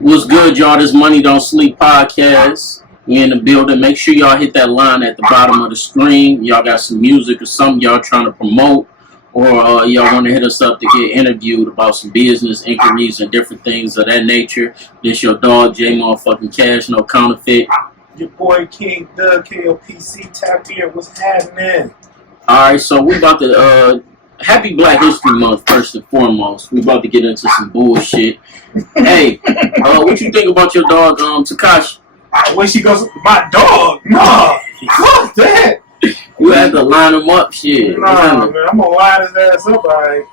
What's good, y'all? This Money Don't Sleep podcast. We in the building. Make sure y'all hit that line at the bottom of the screen. Y'all got some music or something y'all trying to promote, or y'all want to hit us up to get interviewed about some business inquiries and different things of that nature. This your dog, J Motherfucking Cash, no counterfeit. Your boy King Doug, KOPC, tap in. What's happening? All right, so we about to happy Black History Month first and foremost. We about to get into some bullshit. Hey, what you think about your dog, Tekashi? When she goes, my dog? Nah, fuck that. You had to line him up, shit. Nah, man, I'm gonna line his ass up, alright.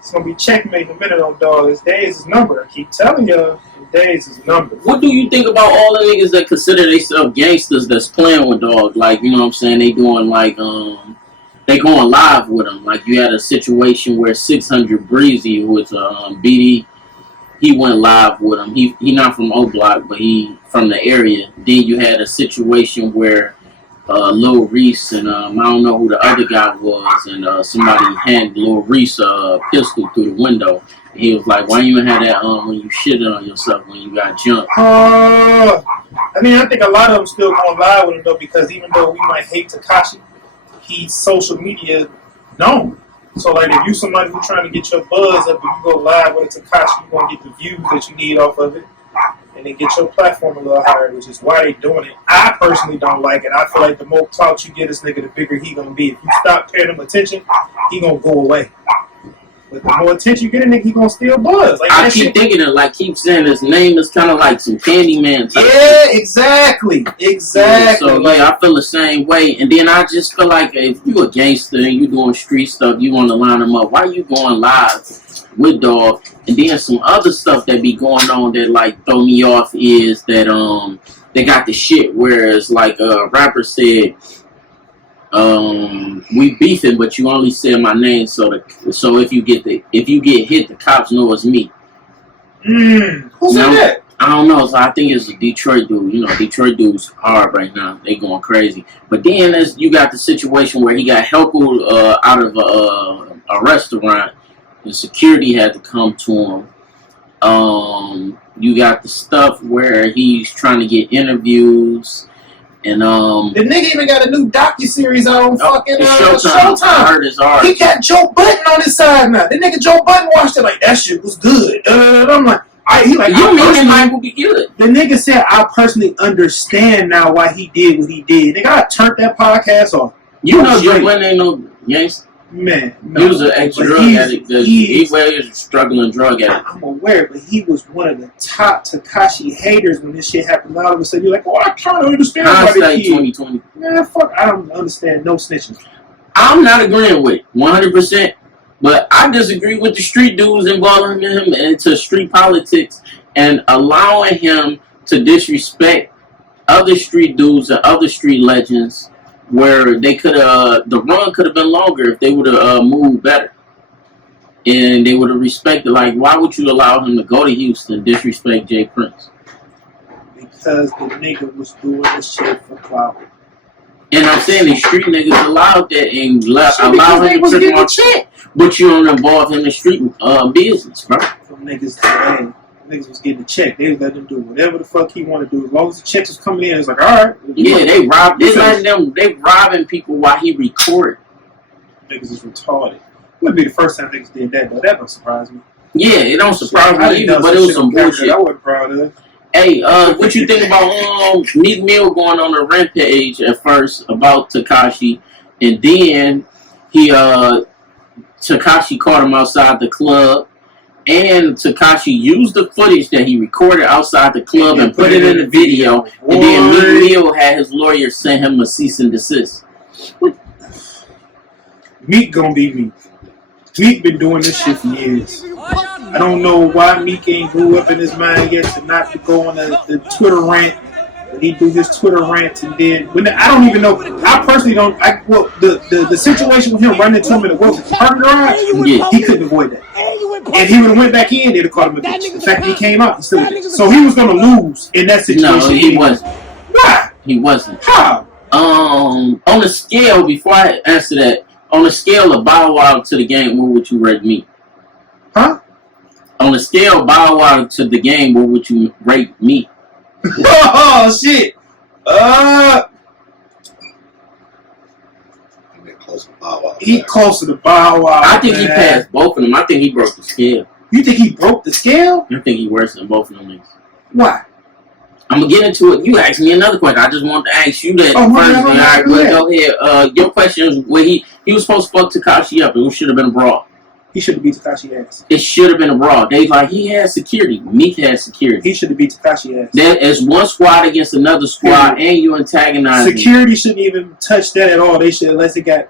It's gonna be checkmate in a minute on dog. His days is numbered. I keep telling you, his days is numbered. What do you think about all the niggas that consider themselves gangsters that's playing with dog? Like, you know what I'm saying? They doing like, they going live with him. Like, you had a situation where 600 Breezy, who was BD, he went live with him. He not from O Block, but he from the area. Then you had a situation where Lil Reese and I don't know who the other guy was, and somebody handed Lil Reese a pistol through the window. And he was like, "Why you have that when you shitted on yourself when you got jumped?" I mean, I think a lot of them still going live with him though, because even though we might hate Tekashi, he's social media known. So, like, if you somebody who's trying to get your buzz up, if you go live with Tekashi, you're going to get the views that you need off of it, and then get your platform a little higher, which is why they doing it. I personally don't like it. I feel like the more clout you get this nigga, the bigger he going to be. If you stop paying him attention, he going to go away. But the more attention you get a nigga, he going to steal buzz. Like, I keep thinking it, like, keep saying his name is kind of like some Candyman type. Yeah, exactly. Exactly. So, like, I feel the same way. And then I just feel like if you a gangster and you doing street stuff, you want to line them up. Why you going live with dog? And then some other stuff that be going on that, like, throw me off is that they got the shit where it's like a rapper said, we beefing, but you only said my name, so if you get hit, the cops know it's me. Who said that? I don't know. So I think it's a Detroit dude. You know, Detroit dudes hard right now. They going crazy. But then you got the situation where he got heckled out of a restaurant, and security had to come to him. You got the stuff where he's trying to get interviews. And the nigga even got a new docu-series on fucking Showtime. I heard his art. He got Joe Budden on his side now. The nigga Joe Budden watched it like, that shit was good. I'm like, he like, you mean it might be good? The nigga said, I personally understand now why he did what he did. Nigga, I turned that podcast off. You know Joe Budden ain't no gangster. Man, no. He was an ex-drug addict. He was a struggling drug addict. I'm aware, but he was one of the top Tekashi haters when this shit happened. All of a sudden, you're like, I kind of understand why they did. 2020. Man, fuck, I don't understand no snitching. I'm not agreeing with 100%, but I disagree with the street dudes involving him into street politics and allowing him to disrespect other street dudes and other street legends. Where they could the run could have been longer if they would have moved better, and they would have respected. Like, why would you allow him to go to Houston, disrespect Jay Prince? Because the nigga was doing this shit for clout. And I'm saying these street niggas allowed that and allow him to trick him off check, but you don't involve him in street business, bro. Some niggas was getting a check. They let him do whatever the fuck he want to do. As long as the checks was coming in, it's like, all right. Yeah, they robbing people while he recorded. Niggas is retarded. Wouldn't be the first time niggas did that, though. That don't surprise me. Yeah, it don't surprise me either, but it was some bullshit. I wasn't proud of. Hey, what you think about Meek Mill going on a rampage at first about Tekashi, and then Tekashi caught him outside the club. And Tekashi used the footage that he recorded outside the club and put it in the video. And then Meek Mill had his lawyer send him a cease and desist. Meek gonna be Meek. Meek been doing this shit for years. I don't know why Meek ain't grew up in his mind yet to not to go on the Twitter rant. When he do his Twitter rants, and then I don't even know. I personally don't. The situation with him running into him in the Wilson parking garage, he couldn't avoid that. And he would have went back in, they'd have called him a bitch. The fact that he came out, he still did. So he was gonna lose in that situation. No, he wasn't. Why? He wasn't. How? On a scale, before I answer that, on a scale of Bow Wow to the game, where would you rate me? Huh? On a scale, Bow Wow to the game, what would you rate Meek? Oh shit. Close to Bow Wow. He closer to Bow Wow. I think he passed both of them. I think he broke the scale. You think he broke the scale? I think he worse than both of them niggas. Why? I'm gonna get into it. You asked me another question. I just want to ask you that Oh, first. yeah, All right, well, go ahead. Your question is where he was supposed to fuck Tekashi up. It should have been a brawl. He should have beat Tekashi ass. It should have been a brawl. They like he had security. Meek had security. He should have beat Tekashi ass. That is one squad against another squad, and you antagonize. Security shouldn't even touch that at all. They should, unless it got.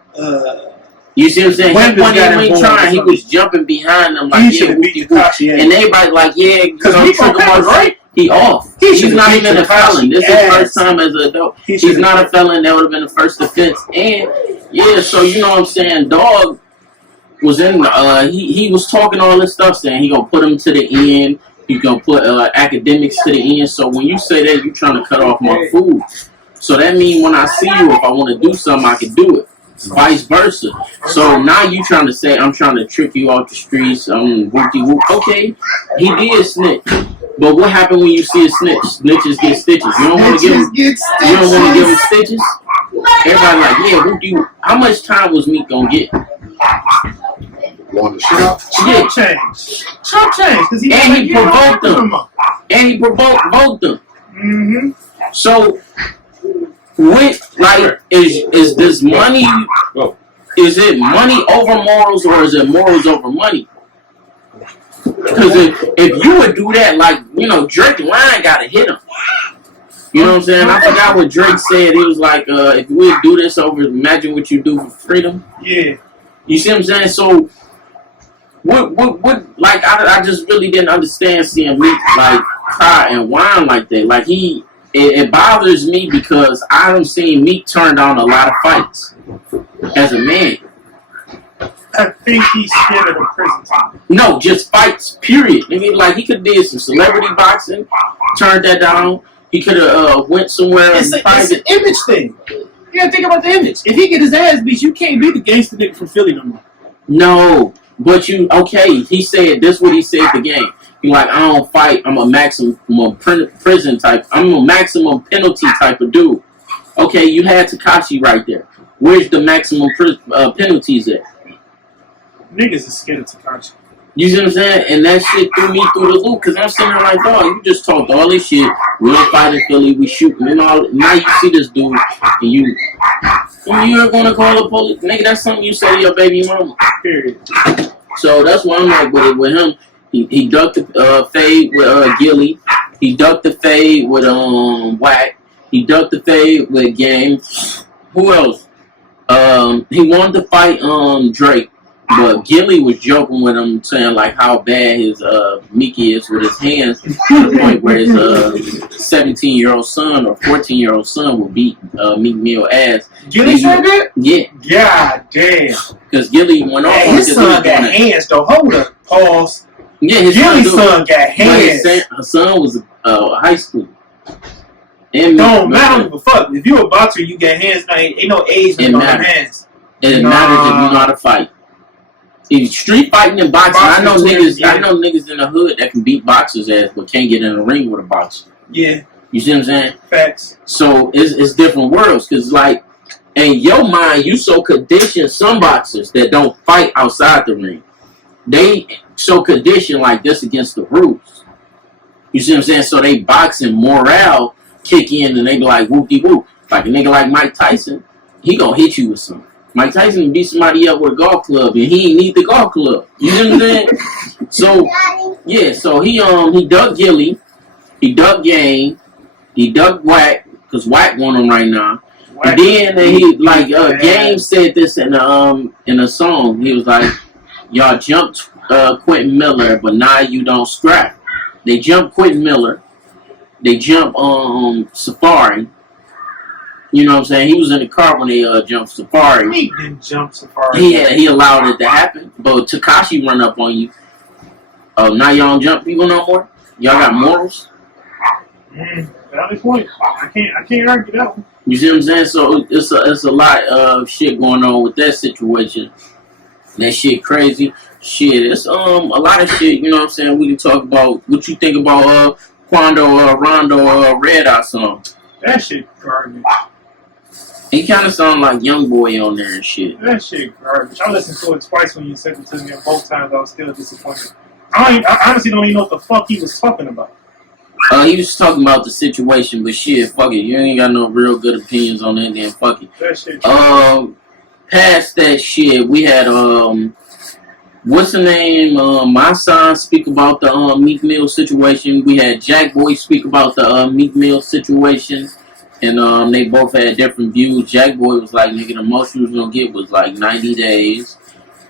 You see what I'm saying? Weapons He wasn't got even involved trying. or He something. was jumping behind them like He yeah, should have beat whoop, whoop. Tekashi ass. And everybody like yeah, Because you know, Meek on Trigger papers, Mark, right? he off. He He's should've not beat even a Tekashi felon. This is ass. his first time as an adult. He He's should've not a beat- felon. That would have been the first offense. And yeah, so you know what I'm saying? Dog was in. He was talking all this stuff, saying he gonna put him to the end. He gonna put academics to the end. So when you say that, you trying to cut off my food. So that means when I see you, if I want to do something, I can do it. Vice versa. So now you trying to say I'm trying to trick you off the streets. Whoopty whoop. Okay, he did snitch. But what happened when you see a snitch? Snitches get stitches. You don't want to give him. You don't want to give him stitches. Everybody like, yeah, whoopty whoop. How much time was Meek gonna get? Blowing the shit out. Yeah, Chump change. Chump change. Because he and he provoked them. And he provoked them. Mm-hmm. So, with like, is this money? Is it money over morals, or is it morals over money? Because if you would do that, like you know, Drake line gotta hit him. You know what I'm saying? I forgot what Drake said. He was like, "If we do this over, imagine what you do for freedom." Yeah. You see what I'm saying? So, what? Like, I just really didn't understand seeing Meek like cry and whine like that. Like it bothers me because I don't see Meek turn down a lot of fights as a man. I think he's scared of the prison time. No, just fights. Period. I mean, like he could have did some celebrity boxing, turned that down. He could have went somewhere It's an private. image thing. You gotta think about the image. If he get his ass beat, you can't be the gangster nigga from Philly no more. No, but he said this. What he said at the game. He like, I don't fight. I'm a maximum prison type. I'm a maximum penalty type of dude. Okay, you had Tekashi right there. Where's the maximum penalties at? Niggas is scared of Tekashi. You see what I'm saying? And that shit threw me through the loop because I'm sitting there like, dog, you just talked all this shit. We don't fight in Philly. We shoot and all. Now you see this dude and you're gonna call the police, nigga. That's something you say to your baby mama. Period. So that's why I'm like with him. He ducked the fade with Gilly. He ducked the fade with Wack. He ducked the fade with Game. Who else? He wanted to fight Drake, but Gilly was joking with him, saying like how bad his Meek is with his hands, to the point where his 17-year-old son or 14-year-old son will beat Meek Mill ass. Gilly said that? Yeah, God damn. because Gilly went off on His his son got hands though. Hold up. Pause. Yeah, his Gilly's son son got hands. Her son was high school. And Don't matter if a fuck. If you a boxer, you get hands. Ain't no age limit on your hands. And it matters if you know how to fight. If street fighting and boxing, I know niggas in the hood that can beat boxers' ass, but can't get in the ring with a boxer. Yeah. You see what I'm saying? Facts. So it's different worlds, because like in your mind, you so conditioned some boxers that don't fight outside the ring. They so conditioned like this against the rules. You see what I'm saying? So they boxing morale kick in and they be like whoopty whoop. Like a nigga like Mike Tyson, he gonna hit you with something. Mike Tyson beat somebody up with a golf club and he ain't need the golf club. You know what I'm saying? So yeah, so he ducked Gilly, he ducked Game, he ducked Wack, cause Wack won him right now. And then he like Game said this in a song. He was like, y'all jumped Quentin Miller, but now you don't scrap. They jumped Quentin Miller. They jumped Safari. You know what I'm saying? He was in the car when they jumped Safari. He didn't jump Safari. He allowed it to happen. But Tekashi run up on you. Oh, now y'all don't jump people no more? Y'all got morals? Valid point. I can't argue that one. You see what I'm saying? So it's a lot of shit going on with that situation. That shit crazy. Shit, it's a lot of shit. You know what I'm saying? We can talk about what you think about Quando Rondo Red Eye song. That shit garbage. He kind of sound like Young Boy on there and shit. That shit garbage. I listened to it twice when you sent it to me, and both times I was still disappointed. I honestly don't even know what the fuck he was talking about. He was talking about the situation, but shit, fuck it. You ain't got no real good opinions on that, then fuck it. That shit. Past that shit, we had what's the name? My son speak about the Meek Mill situation. We had Jack Boy speak about the Meek Mill situation, and they both had different views. Jack Boy was like, nigga, the most you was gonna get was like 90 days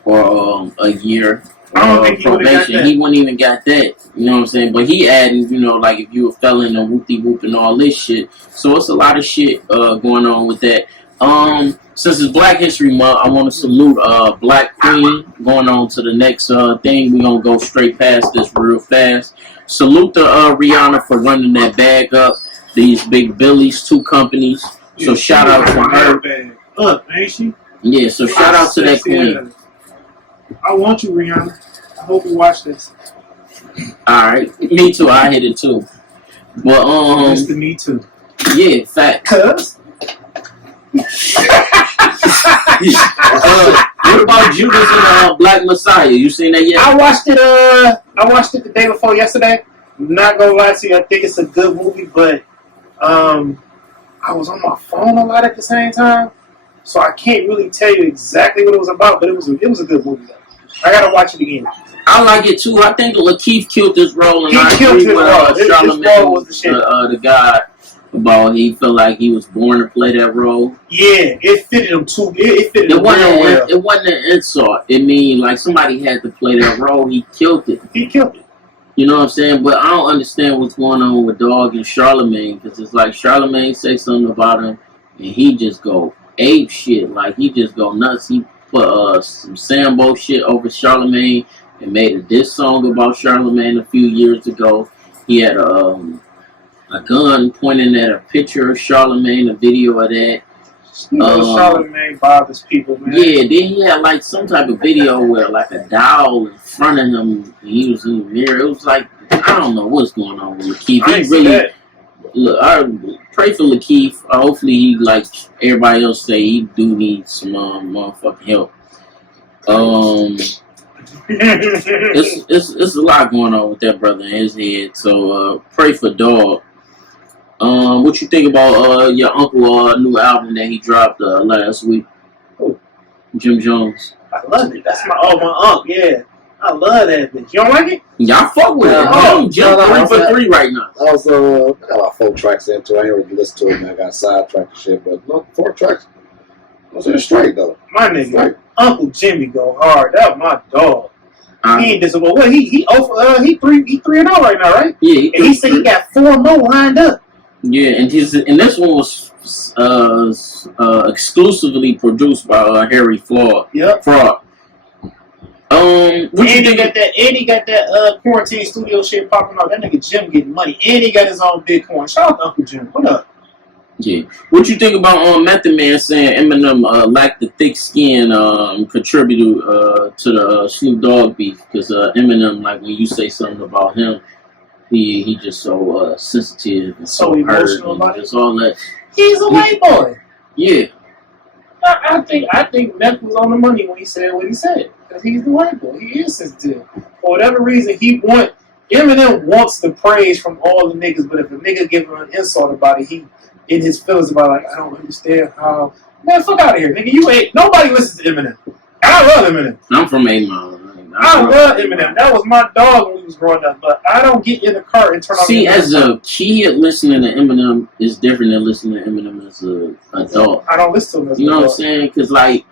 or a year. I don't think he would've got Probation. that. He wouldn't even got that. You know what I'm saying? But he added, you know, like if you a felon and whoop-de-whoop and all this shit. So it's a lot of shit going on with that. Since it's Black History Month, I want to salute Black Queen. Going on to the next thing. We're going to go straight past this real fast. Salute to Rihanna for running that bag up. These big Billies, 2 companies. So shout out to her. Look, ain't she? Yeah, so shout out to that queen. I want you, Rihanna. I hope you watch this. Alright, me too. I hit it too. But Mr. Me Too. yeah, fact. Cuz? What about Judas and Black Messiah? You seen that yet? I watched it the day before yesterday. I'm not gonna lie to you, I think it's a good movie, but I was on my phone a lot at the same time, so I can't really tell you exactly what it was about. But it was a good movie though. I gotta watch it again. I like it too. I think Lakeith killed his role, and He I killed agree his with role. His Charlamagne, role was the shit. the guy about he felt like he was born to play that role. Yeah, it fitted him too. It fitted him real well. It wasn't an insult. It mean like somebody had to play that role. He killed it. He killed it. You know what I'm saying? But I don't understand what's going on with Dog and Charlamagne, because it's like Charlamagne say something about him, and he just go ape shit. Like he just go nuts. He put some Sambo shit over Charlamagne and made a diss song about Charlamagne a few years ago. He had a gun pointing at a picture of Charlamagne, a video of that. You know, Charlamagne bothers people, man. Yeah, then he had like some type of video where like a doll in front of him, he was in the mirror. It was like, I don't know what's going on with Lakeith. I ain't see that. Look, I pray for Lakeith. Hopefully he, like everybody else say, he do need some motherfucking help. It's a lot going on with that brother in his head. So pray for Dog. What you think about your uncle new album that he dropped last week? Who? Jim Jones. I love it. That's my uncle. Yeah, I love that bitch. You don't like it? Y'all fuck with it. Jim 3 for 3 right now. I was I got about 4 tracks into it. I ain't really listened to it, man. I got sidetracked and shit, but no, 4 tracks. I was in straight though. My nigga, Straight. Uncle Jimmy go hard. That was my dog. He ain't disappointed. What he 3-0 right now, right? Yeah, And he said he got 4 more lined up. Yeah, and this one was exclusively produced by Harry Fraud. Yep. What you think? And he got that quarantine studio shit popping up. That nigga Jim getting money, and he got his own Bitcoin. Shout out to Uncle Jim. What up? Yeah. What you think about Method Man saying Eminem lacked the thick skin contributed to the Snoop Dogg beef? Because Eminem, like when you say something about him, he just so sensitive and So emotional about it. Just all that. He's a white boy. Yeah. I think Meth was on the money when he said what he said. Because he's the white boy. He is sensitive. For whatever reason, Eminem wants the praise from all the niggas, but if a nigga give him an insult about it, he in his feelings about like, I don't understand how. Man, fuck out of here, nigga. You ain't. Nobody listens to Eminem. I love Eminem. I'm from 8 Mile. I love Eminem. That was my dog when we was growing up. But I don't get in the car and turn on. See, as a kid, listening to Eminem is different than listening to Eminem as an adult. I don't listen to him as You know what I'm saying? Because, like,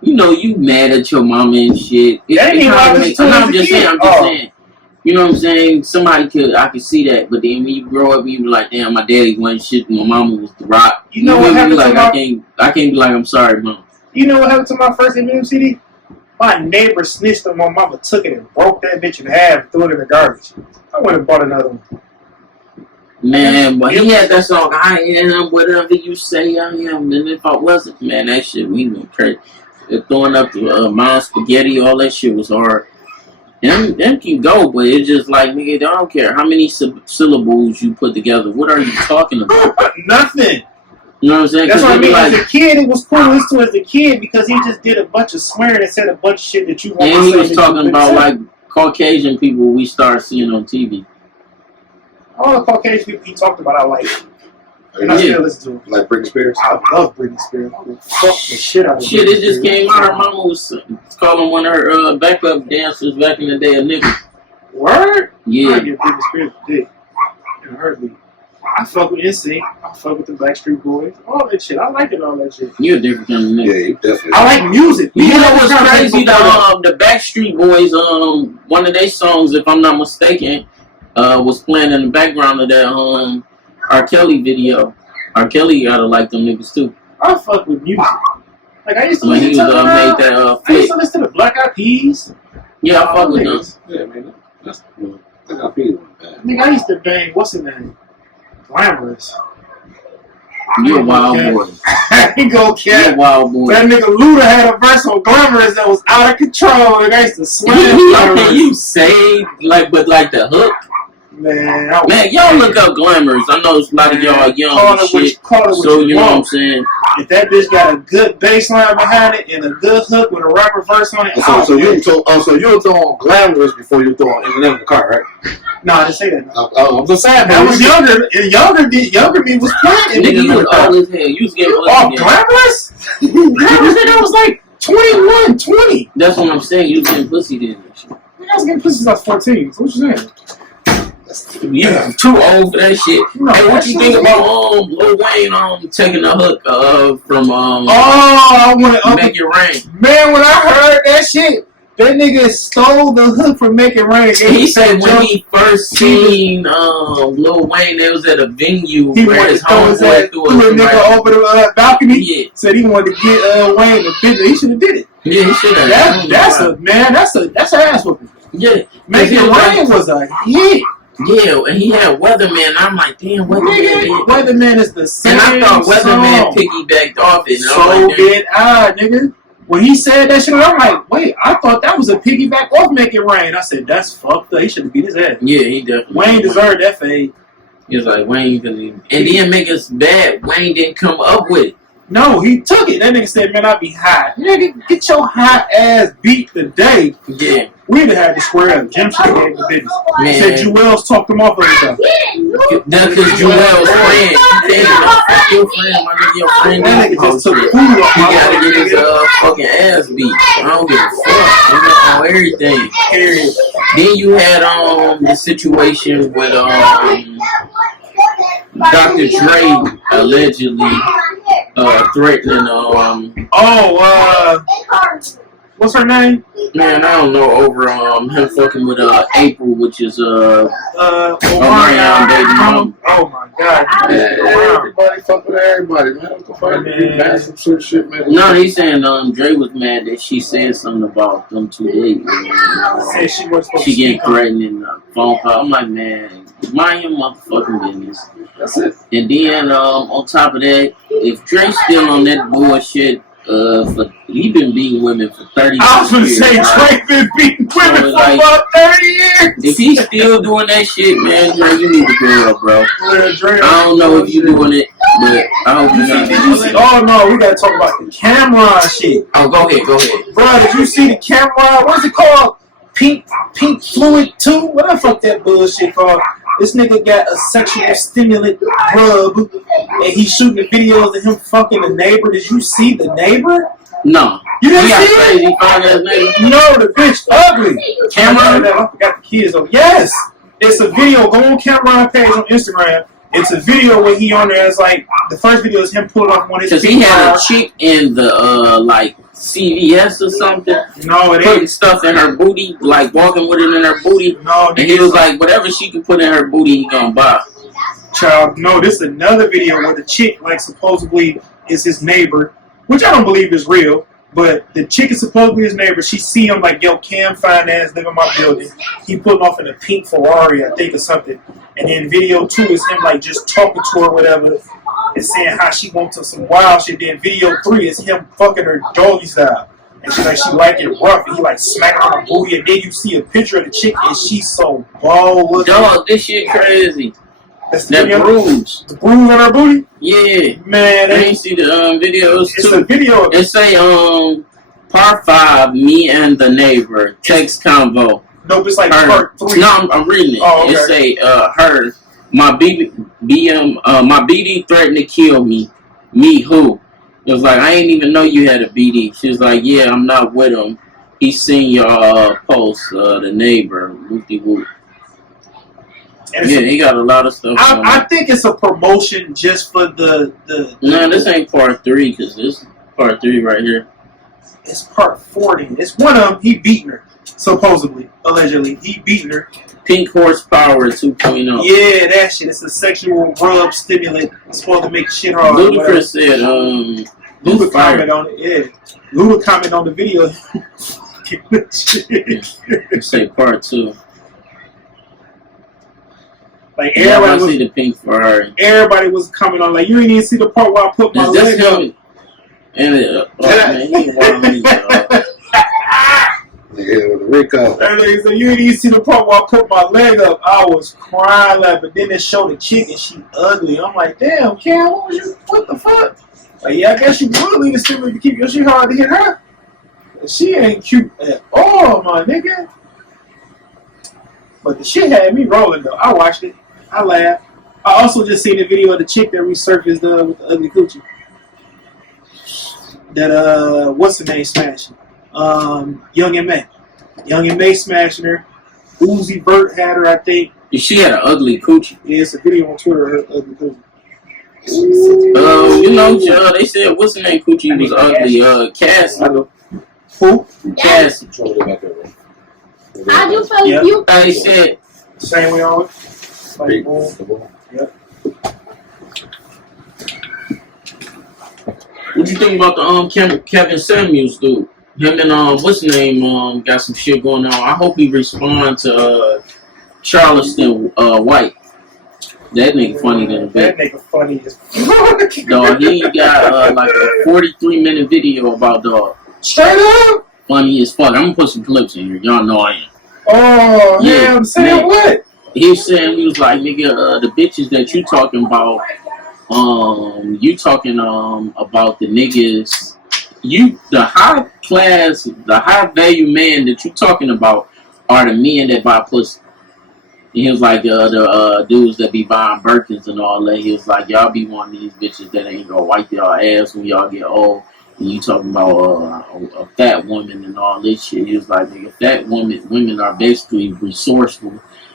you know, you mad at your mama and shit. I'm just saying. You know what I'm saying? I could see that. But then when you grow up, you be like, damn, my daddy wasn't shit. My mama was the rock. You know what happened to I can't be like, I'm sorry, mom. You know what happened to my first Eminem CD? My neighbor snitched on my mama, took it and broke that bitch in half, threw it in the garbage. I went and bought another one. Man, but he had that song, I am whatever you say I am. And if I wasn't, man, that shit, we went crazy. throwing up the Mount Spaghetti, all that shit was hard. Them can go, but it's just like, nigga, I don't care how many syllables you put together. What are you talking about? Nothing. You know what I'm saying? That's what I mean. Like, as a kid, it was cool to listen to as a kid because he just did a bunch of swearing and said a bunch of shit that you want to say. and he was talking about like Caucasian people we start seeing on TV. All the Caucasian people he talked about, I like. And I still listen to him. Like Britney Spears. I love Britney Spears. I would fuck the shit out of Shit, Britney it just Spears. came out. Her mama was calling one of her backup dancers back in the day a nigga. Word? I Yeah. get Britney Spears dick. In a heartbeat. I fuck with NSYNC. I fuck with the Backstreet Boys. All that shit. I like it, all that shit. You're a different kind of nigga. Yeah, you definitely. I like music. You know what's Music crazy? before The Backstreet Boys, one of their songs, if I'm not mistaken, was playing in the background of that R. Kelly video. R. Kelly gotta like them niggas too. I fuck with music. Like I used to When he listen was to made that I used fit. to listen to the Black Eyed Peas. Yeah, I fuck with them. niggas. Yeah, man. That's cool. I got feeling bad. I think I used to bang. What's his name? Glamorous. You a wild Okay. boy. He go You a cat. wild boy. That nigga Luda had a verse on Glamorous that was out of control, and I used to slam Can Glamorous. you say but the hook? Man, I was Man, y'all look up Glamorous. I know a lot of y'all young Call and it what shit. you call it what So you you know what I'm want. saying? If that bitch got a good bass line behind it and a good hook with a rapper verse on it, So you were throwing Glamorous before you throwing Eminem in the car, right? No, I didn't say that. No. I'm just saying. That was younger. And younger me was playing Nigga, Eminem you in was the car. old as hell. You was getting Oh, pussy. Glamorous? Glamorous, nigga, I was like 21, 20. That's what I'm saying. You was getting pussy then. and shit. I was getting pussy since I was 14. So what you saying? You too old for that shit. No, Hey, what that you shit think was- about Lil Wayne taking a hook from Oh, I want to Make It Rain? Man, when I heard that shit, that nigga stole the hook from Make It Rain. He said when he first seen Lil Wayne, they was at a venue he where wanted his to throw his homeboy ass threw through a a nigga over the balcony. Yeah, Said he wanted to get Wayne the business. He should have did it. yeah, he should have. That's an ass whooping. Yeah, Make It Rain was a hit. yeah, and he had Weatherman. I'm like, damn, Nigga, Weatherman. Weatherman is the same And I thought Weatherman song. piggybacked off it. And I So was like, damn. did I, nigga. When he said that shit, I'm like, wait, I thought that was a piggyback off Make It Rain. I said, that's fucked up. He should have beat his ass. Yeah, he definitely. Wayne deserved that fade. He was like Wayne, and then make us bad. Wayne didn't come up with it. No, he took it. That nigga said, man, I be high. Nigga, get your high ass beat today. Yeah, We'd have had to square up. Jim should have gave the business. man. Said Jewels talked him off of himself. That's because Joel's friend. You can't even fuck your friend, my nigga. Your friend. That nigga just took He food off my gotta get his nigga. fucking ass beat. I don't give a fuck. I'm on everything. Period. Then you had the situation with Dr. Dre allegedly threatening What's her name? man, I don't know, over him fucking with April, which is Omarion baby mama. Oh my god. Yeah, everybody fuck with everybody, man. What the fuck? You mad some sort of shit, man. No, he's saying Dre was mad that she said something about them 2 days. Said she was supposed She to getting speak up. threatened in a phone call. I'm like, man, mind your motherfucking business. That's it. And then on top of that, if Dre's still on that bullshit, he been beating women for 30 years. I was gonna say right? Drake been beating women So, for like, about 30 years. If he's still doing that shit, man, Dre, you need to grow up, bro. Dre, I don't know if you doing it, but I hope you Did you not. see? Oh no, we gotta talk about the Cameron shit, Oh, go ahead. bro. Did you see the Cameron? What's it called? Pink Fluid 2? What the fuck that bullshit called? This nigga got a sexual stimulant rub, and he's shooting the videos of him fucking the neighbor. Did you see the neighbor? No. You He didn't got see it? crazy fine ass nigga. No, the bitch ugly. Cameron? I forgot the kids though. Yes, it's a video. Go on Cameron page on Instagram. It's a video where he on there. It's like the first video is him pulling off one of his. Because he had a chick in the, like, CVS or something, No, it putting ain't. stuff in her booty, like walking with it in her booty. No, And he was like, whatever she can put in her booty, he gonna buy. child. No, this is another video where the chick, like, supposedly is his neighbor, which I don't believe is real. But the chick is supposedly his neighbor. She see him like, yo, Cam fine ass live in my building. He putting off in a pink Ferrari, I think, or something. And then video 2 is him like just talking to her, whatever, and saying how she wants some wild shit. Then video 3 is him fucking her doggy style. And she like it rough, and he like smacking on her booty, and then you see a picture of the chick, and she's so bold. Dog, this shit crazy. That's the That video. bruise. The bruise on her booty? Yeah. Man, I ain't see the videos it's too. a video of It say part 5, me and the neighbor text convo. Nope, it's like Her. part 3. No, I'm reading it. Oh, okay. It say her. My BD threatened to kill me. Me who? It was like, I ain't even know you had a BD. She was like, yeah, I'm not with him. He seen your post, the neighbor, whoopty whoop. And Yeah, he got a lot of stuff. I think it's a promotion just for the No, this ain't part 3 because this is part 3 right here. It's part 40. It's one of them. He beating her, supposedly, allegedly. He beating her. Pink Horsepower 2.0. Yeah, that shit. It's a sexual rub stimulant. It's supposed to make shit hard. Ludacris said, Luda comment on it. Yeah, Luda comment on the video. Let's say part 2. Like Yeah, I everybody see the pink Ferrari. everybody was coming on. Like you ain't even see the part where I put my Is this leg up. him? And man, he wild me, dog. Nigga with the Rico. That nigga said, you didn't even see the part where I put my leg up. I was crying laughing. But then they showed the chick and she ugly. I'm like, damn, Cam, what the fuck? Like, yeah, I guess you would leave the stimulus to keep your shit hard to hit her. And she ain't cute at all, my nigga. But the shit had me rolling though. I watched it. I laughed. I also just seen the video of the chick that resurfaced with the ugly coochie. That what's the name smashing? Young and May. Young and May smashing her. Uzi Vert had her, I think. She had an ugly coochie. Yeah, it's a video on Twitter of her ugly coochie. You know, they said what's the name coochie was ugly. Cassie. I know. Who? Cassie. Totally back there. How'd you feel? Yeah. You They said Same way always. Like, boom. Yep. what you think about the Kevin Samuels dude? Him and what's his name got some shit going on. I hope he responds to Charleston White. That nigga funny than a That bitch. nigga funny as fuck. Dog, he got like a 43-minute video about dog. Straight up. Funny as fuck. I'm gonna put some clips in here. Y'all know I am. Oh, Yeah, yeah, I'm saying man. what? He was saying, he was like, nigga, the bitches that you talking about, you talking about the niggas, the high class, the high value man that you talking about are the men that buy pussy. And he was like, the dudes that be buying Birkins and all that. He was like, y'all be one of these bitches that ain't gonna wipe y'all ass when y'all get old. And you talking about a fat woman and all this shit. He was like, nigga, fat women are basically resourceful.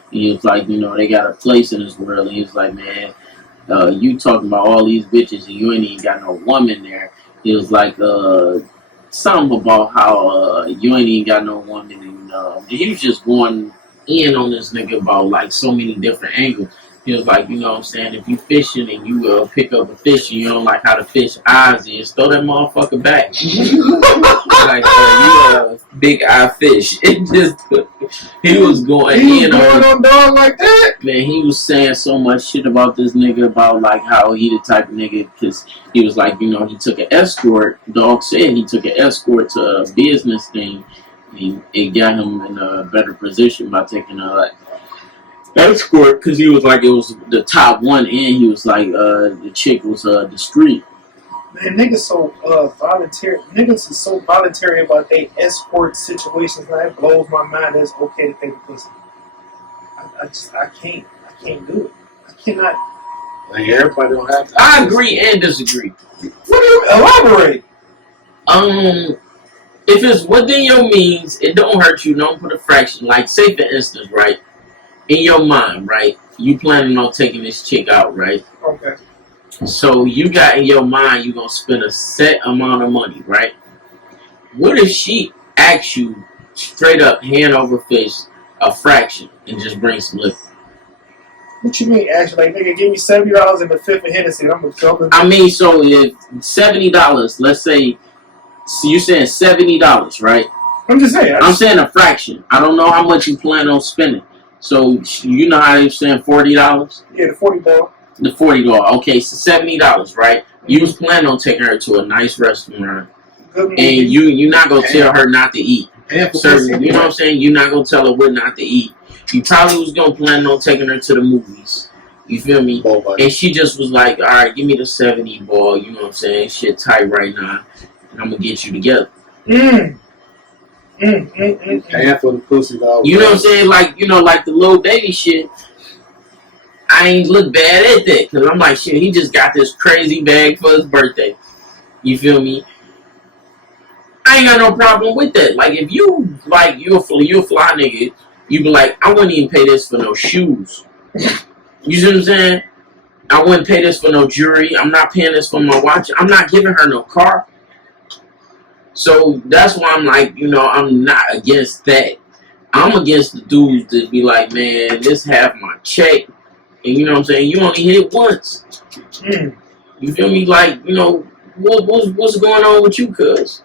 And he was like, you know, they got a place in this world. And he was like, man, you talking about all these bitches and you ain't even got no woman there. He was like, something about how you ain't even got no woman. And he was just going in on this nigga about like so many different angles. He was like, you know what I'm saying, if you fishing and you pick up a fish and you don't like how the fish eyes is, throw that motherfucker back. Like, you a big eye fish. It just, he was going He was in going on dog like that? man, he was saying so much shit about this nigga, about like how he the type of nigga, because he was like, you know, he took an escort. Dog said he took an escort to a business thing. It got him in a better position by taking a escort, because he was like, it was the top one, and he was like, the chick was discreet. Man, niggas so voluntary. Niggas is so voluntary about their escort situations. Man, that blows my mind. That it's okay to take a pussy. I can't do it. I cannot. Like, everybody don't have to. I agree and disagree. What do you elaborate? If it's within your means, it don't hurt you. Don't put a fraction. Like, say for instance, right, in your mind, right, you planning on taking this chick out, right? Okay. So you got in your mind you're gonna spend a set amount of money, right? What if she asks you straight up, hand over fist, a fraction, and just bring some liquor? What you mean, actually? Like, nigga, give me $70 and the fifth of Hennessy, and I'm gonna film it. I mean, so if $70, let's say, so you're saying $70, right? I'm just saying. I'm saying a fraction. I don't know how much you plan on spending. So you know how they're saying $40? Yeah, the 40 ball. The $40. Okay, so $70, right? You was planning on taking her to a nice restaurant, Good and you're not gonna tell her not to eat. Certain, you know what I'm saying? You're not gonna tell her what not to eat. You probably was gonna plan on taking her to the movies. You feel me? And she just was like, all right, give me the 70 ball. You know what I'm saying? Shit tight right now. And I'm gonna get you together. And for the pussy dog. You know what I'm saying? Like, you know, like the little baby shit. I ain't look bad at that. Because I'm like, shit, he just got this crazy bag for his birthday. You feel me? I ain't got no problem with that. Like, if you, like, you a fly nigga, you be like, I wouldn't even pay this for no shoes. You see what I'm saying? I wouldn't pay this for no jewelry. I'm not paying this for my watch. I'm not giving her no car. So that's why I'm like, you know, I'm not against that. I'm against the dudes that be like, man, this half my check. And you know what I'm saying? You only hit it once. You feel me? Like, you know, what's going on with you, cuz?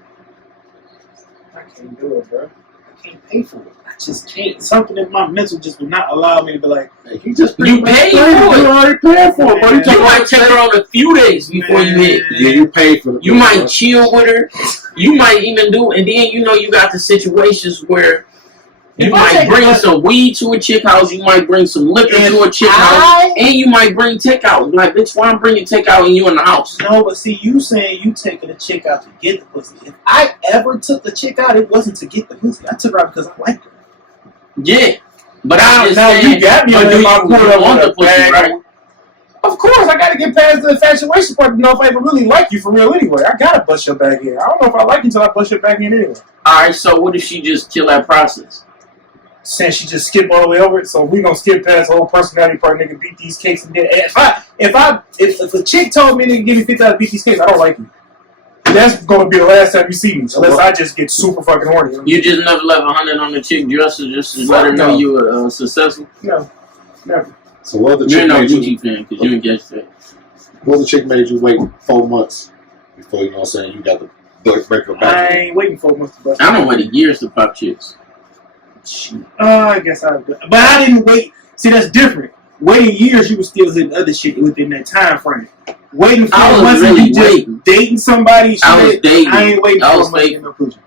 I can't do it, bro. I can't pay for it. I just can't. Something in my mental just would not allow me to be like, Hey, he just You paid for it. You already paid for it, bro. You might take her on a few days before you hit. Yeah, you paid for the. You might chill with her. You might even do, and then you know you got the situations where you might bring some weed to a chick house. You might bring some liquor to a chick house, and you might bring takeout. Like, bitch, why I'm bringing takeout and you in the house? no, but see, you saying you taking the chick out to get the pussy. If I ever took the chick out, it wasn't to get the pussy. I took her out because I liked her. Yeah, but I'm just Now saying, you got me but on do my you quarter want with the a pussy, bag. right? Of course, I got to get past the infatuation part to know if I even really like you for real anyway. I got to bust your back in. I don't know if I like you until I bust your back in anyway. Alright, so what if she just kill that process? Saying she just skip all the way over it, so we gonna skip past the whole personality part, nigga. Beat these cakes and then if a chick told me nigga give me $50 beat these cakes, I don't like you. That's gonna be the last time you see me, unless I just get super fucking horny. You just never left 100 on the chick dresser just to let her know you were successful? No, never. So what the You're chick no made Gucci you? fan because you didn't get that. What the chick made you wait 4 months before you know what I'm saying? You got to break her I back. ain't waiting for months to bust. I don't wait years to pop chicks. I guess I. But I didn't wait. See, that's different. Waiting years, you was still hitting other shit within that time frame. Waiting for I was months really and you just waiting. dating somebody. Shit, I was dating. I ain't waiting I for was months to dating. get no coochie.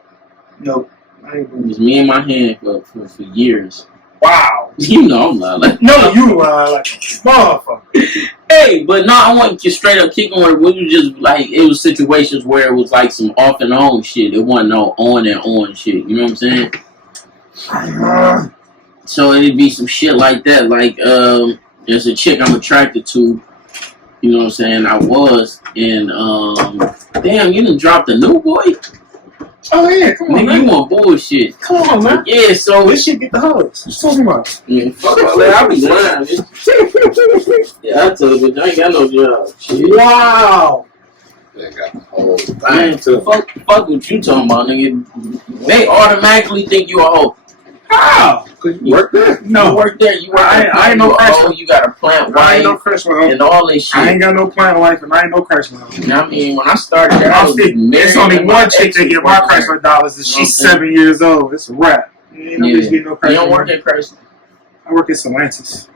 No, I ain't It waiting. was me and my hand for years. Wow. You know I'm not like No, you like motherfucker. Hey, but no, I want you straight up keep on. We was just like it was situations where it was like some off and on shit. It wasn't no on and on shit. You know what I'm saying? So it'd be some shit like that. Like there's a chick I'm attracted to. You know what I'm saying? I was and damn, you done dropped a new boy. Oh yeah, come on, Nigga, man. you want bullshit? Come on, man. Yeah, so This shit get the hugs. What you talking about? yeah, fuck all that. I be lying. Bitch. Yeah, I told you, but I ain't got no job. Shit. Wow. They got the whole Man, thing too. fuck what you talking about, nigga. They automatically think you a hoe. How? Cause you work there. You No, work there, you work I ain't no you a crash hoe, one. you got a plant I ain't no wife crash with her. and all this shit. I ain't got no plant life and I ain't no crash with her. You know what I mean? When I started there, I was married. It's only and my one chick ex that was get my working Chrysler there. dollars and You know what she's I'm saying? 7 years old. It's a wrap. Ain't no bitch getting no You Chrysler. don't work at Chrysler? I work at Stellantis.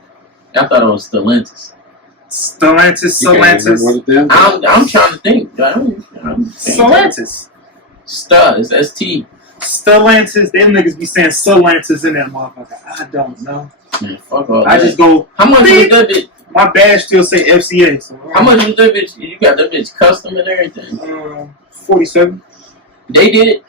I thought it was Stellantis. Stellantis, You can't remember Stellantis. what it damn I'm trying to think. Stellantis. It's ST. Stellantis. Them niggas be saying Stellantis in that motherfucker. I don't know. Man, fuck all I that. just go, How much was that bitch? my badge still say FCA. So, How much was that bitch? You got that bitch custom and everything. 47. They did it?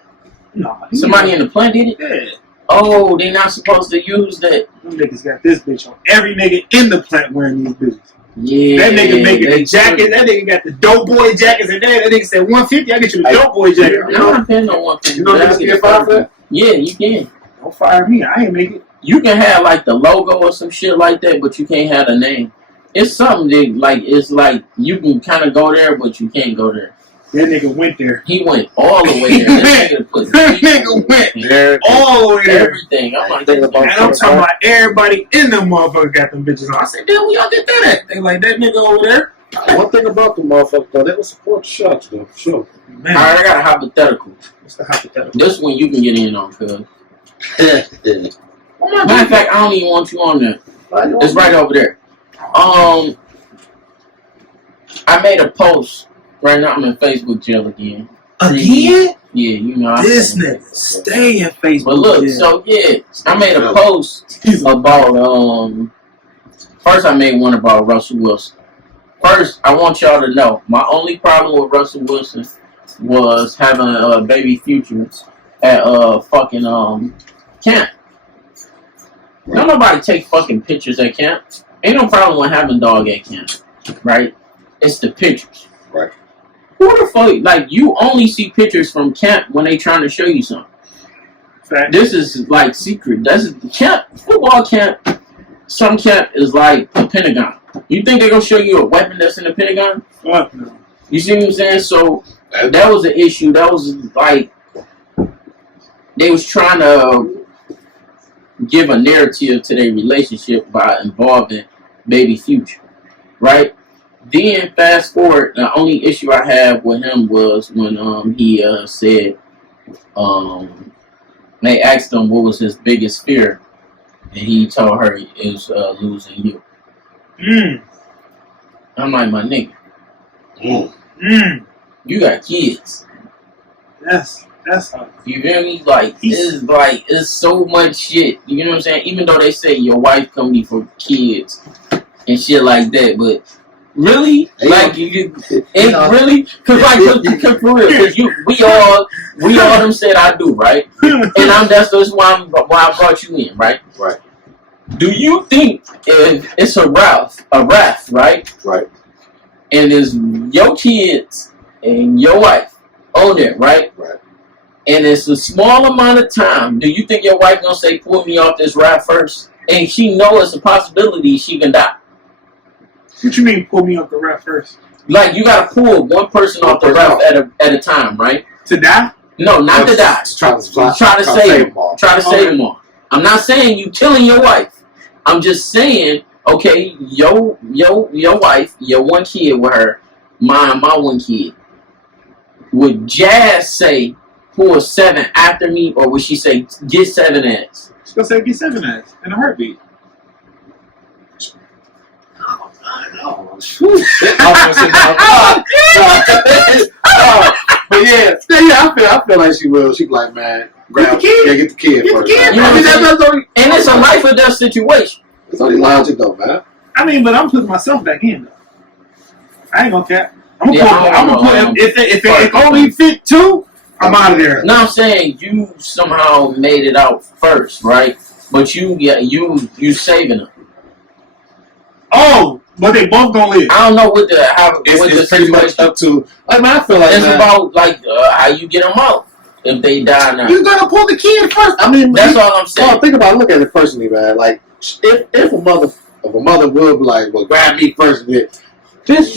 No. Somebody in the plant did it? Yeah. Oh, they not supposed to use that. Them niggas got this bitch on. Every nigga in the plant wearing these bitches. Yeah. That nigga making they a jacket. That nigga got the dope boy jackets and that nigga said 150. I get you the dope boy jacket. I'm not paying no one. You know niggas get fired for that? Yeah, you can. Don't fire me. I ain't make it. You can have like the logo or some shit like that, but you can't have the name. It's something that like it's like you can kind of go there, but you can't go there. That nigga went there. He went all the way there. That nigga put That nigga went There. all the way there. everything. I'm like, Thinking about And I'm talking about everybody in the motherfucker got them bitches on. I said, damn, we all get that at? They like, that nigga over there? One thing about the motherfuckers though, they will support shots though, for sure. Man, all right, I got a hypothetical. what's the hypothetical? This one you can get in on, cuz. Yeah. Matter of fact, I don't even want you on there. It's right over there. I made a post. Right now I'm in Facebook jail again. Again? Yeah, you know. This nigga stay in Facebook. But look, so yeah, I made a post about first I made one about Russell Wilson. First, I want y'all to know my only problem with Russell Wilson was having a baby Future at fucking camp. Don't nobody take fucking pictures at camp. Ain't no problem with having dog at camp, right? It's the pictures. Right. Who the fuck, like, you only see pictures from camp when they trying to show you something. Fact. This is like secret. That's camp, football camp. Some camp is like the Pentagon. You think they're gonna show you a weapon that's in the Pentagon? Fuck no. You see what I'm saying? So that was an issue. That was like they was trying to give a narrative to their relationship by involving baby Future, right? Then fast forward, the only issue I had with him was when he said they asked him what was his biggest fear, and he told her it was losing you. I'm like, my nigga, you got kids. That's how. You feel me? Like it's so much shit. You know what I'm saying? Even though they say your wife come here for kids and shit like that, but really, like really, cause for real, cause we all them said I do, right? And that's why I brought you in, right? Right. Do you think if it's a raft, right? Right. And it's your kids and your wife on it, right? Right. And it's a small amount of time. Do you think your wife gonna say, "Pull me off this raft first"? And she know it's a possibility she can die. What you mean, pull me off the raft first? Like you gotta pull one person off the raft at a time, right? To die? No, not to die. Try to save them all. Try to save them all. I'm not saying you killing your wife. I'm just saying, okay, your wife, your one kid with her, my one kid. Would Jazz say pull 7 after me, or would she say get 7 ass? She's gonna say get 7 ass in a heartbeat. But yeah, I feel like she will. She be like, man, grab the kid. Yeah, get the kid first. And it's a life or death situation. It's only logic though, man. I mean, but I'm putting myself back in though. I ain't gonna cap. I'm gonna put if it only fit 2, I'm out of there. No, I'm saying you somehow made it out first, right? But you saving them. Oh, but they both gonna live. I don't know what the pretty much up to. Like, man, I feel like it's about like how you get them out if they die now. You gotta pull the kid first. I mean, that's all I'm saying. Think about it. Look at it personally, man. Like, if a mother would be like, well, grab me first, this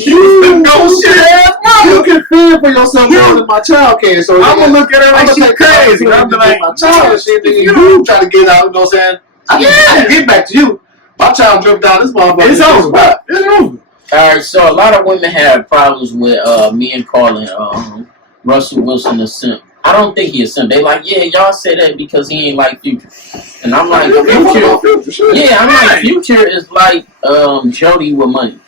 you can feel for yourself more than my child can. So I'm gonna look at her like she's crazy. I'm like, my child, shit, you try to get out. You know what I'm saying? I can get back to you. My child dripped down this motherfucker. It's over. It's over. All right, so a lot of women have problems with men calling Russell Wilson a simp. I don't think he's a simp. They like, yeah, y'all say that because he ain't like Future. And I'm like, Future. Yeah, I'm like, Future is like Jody with money.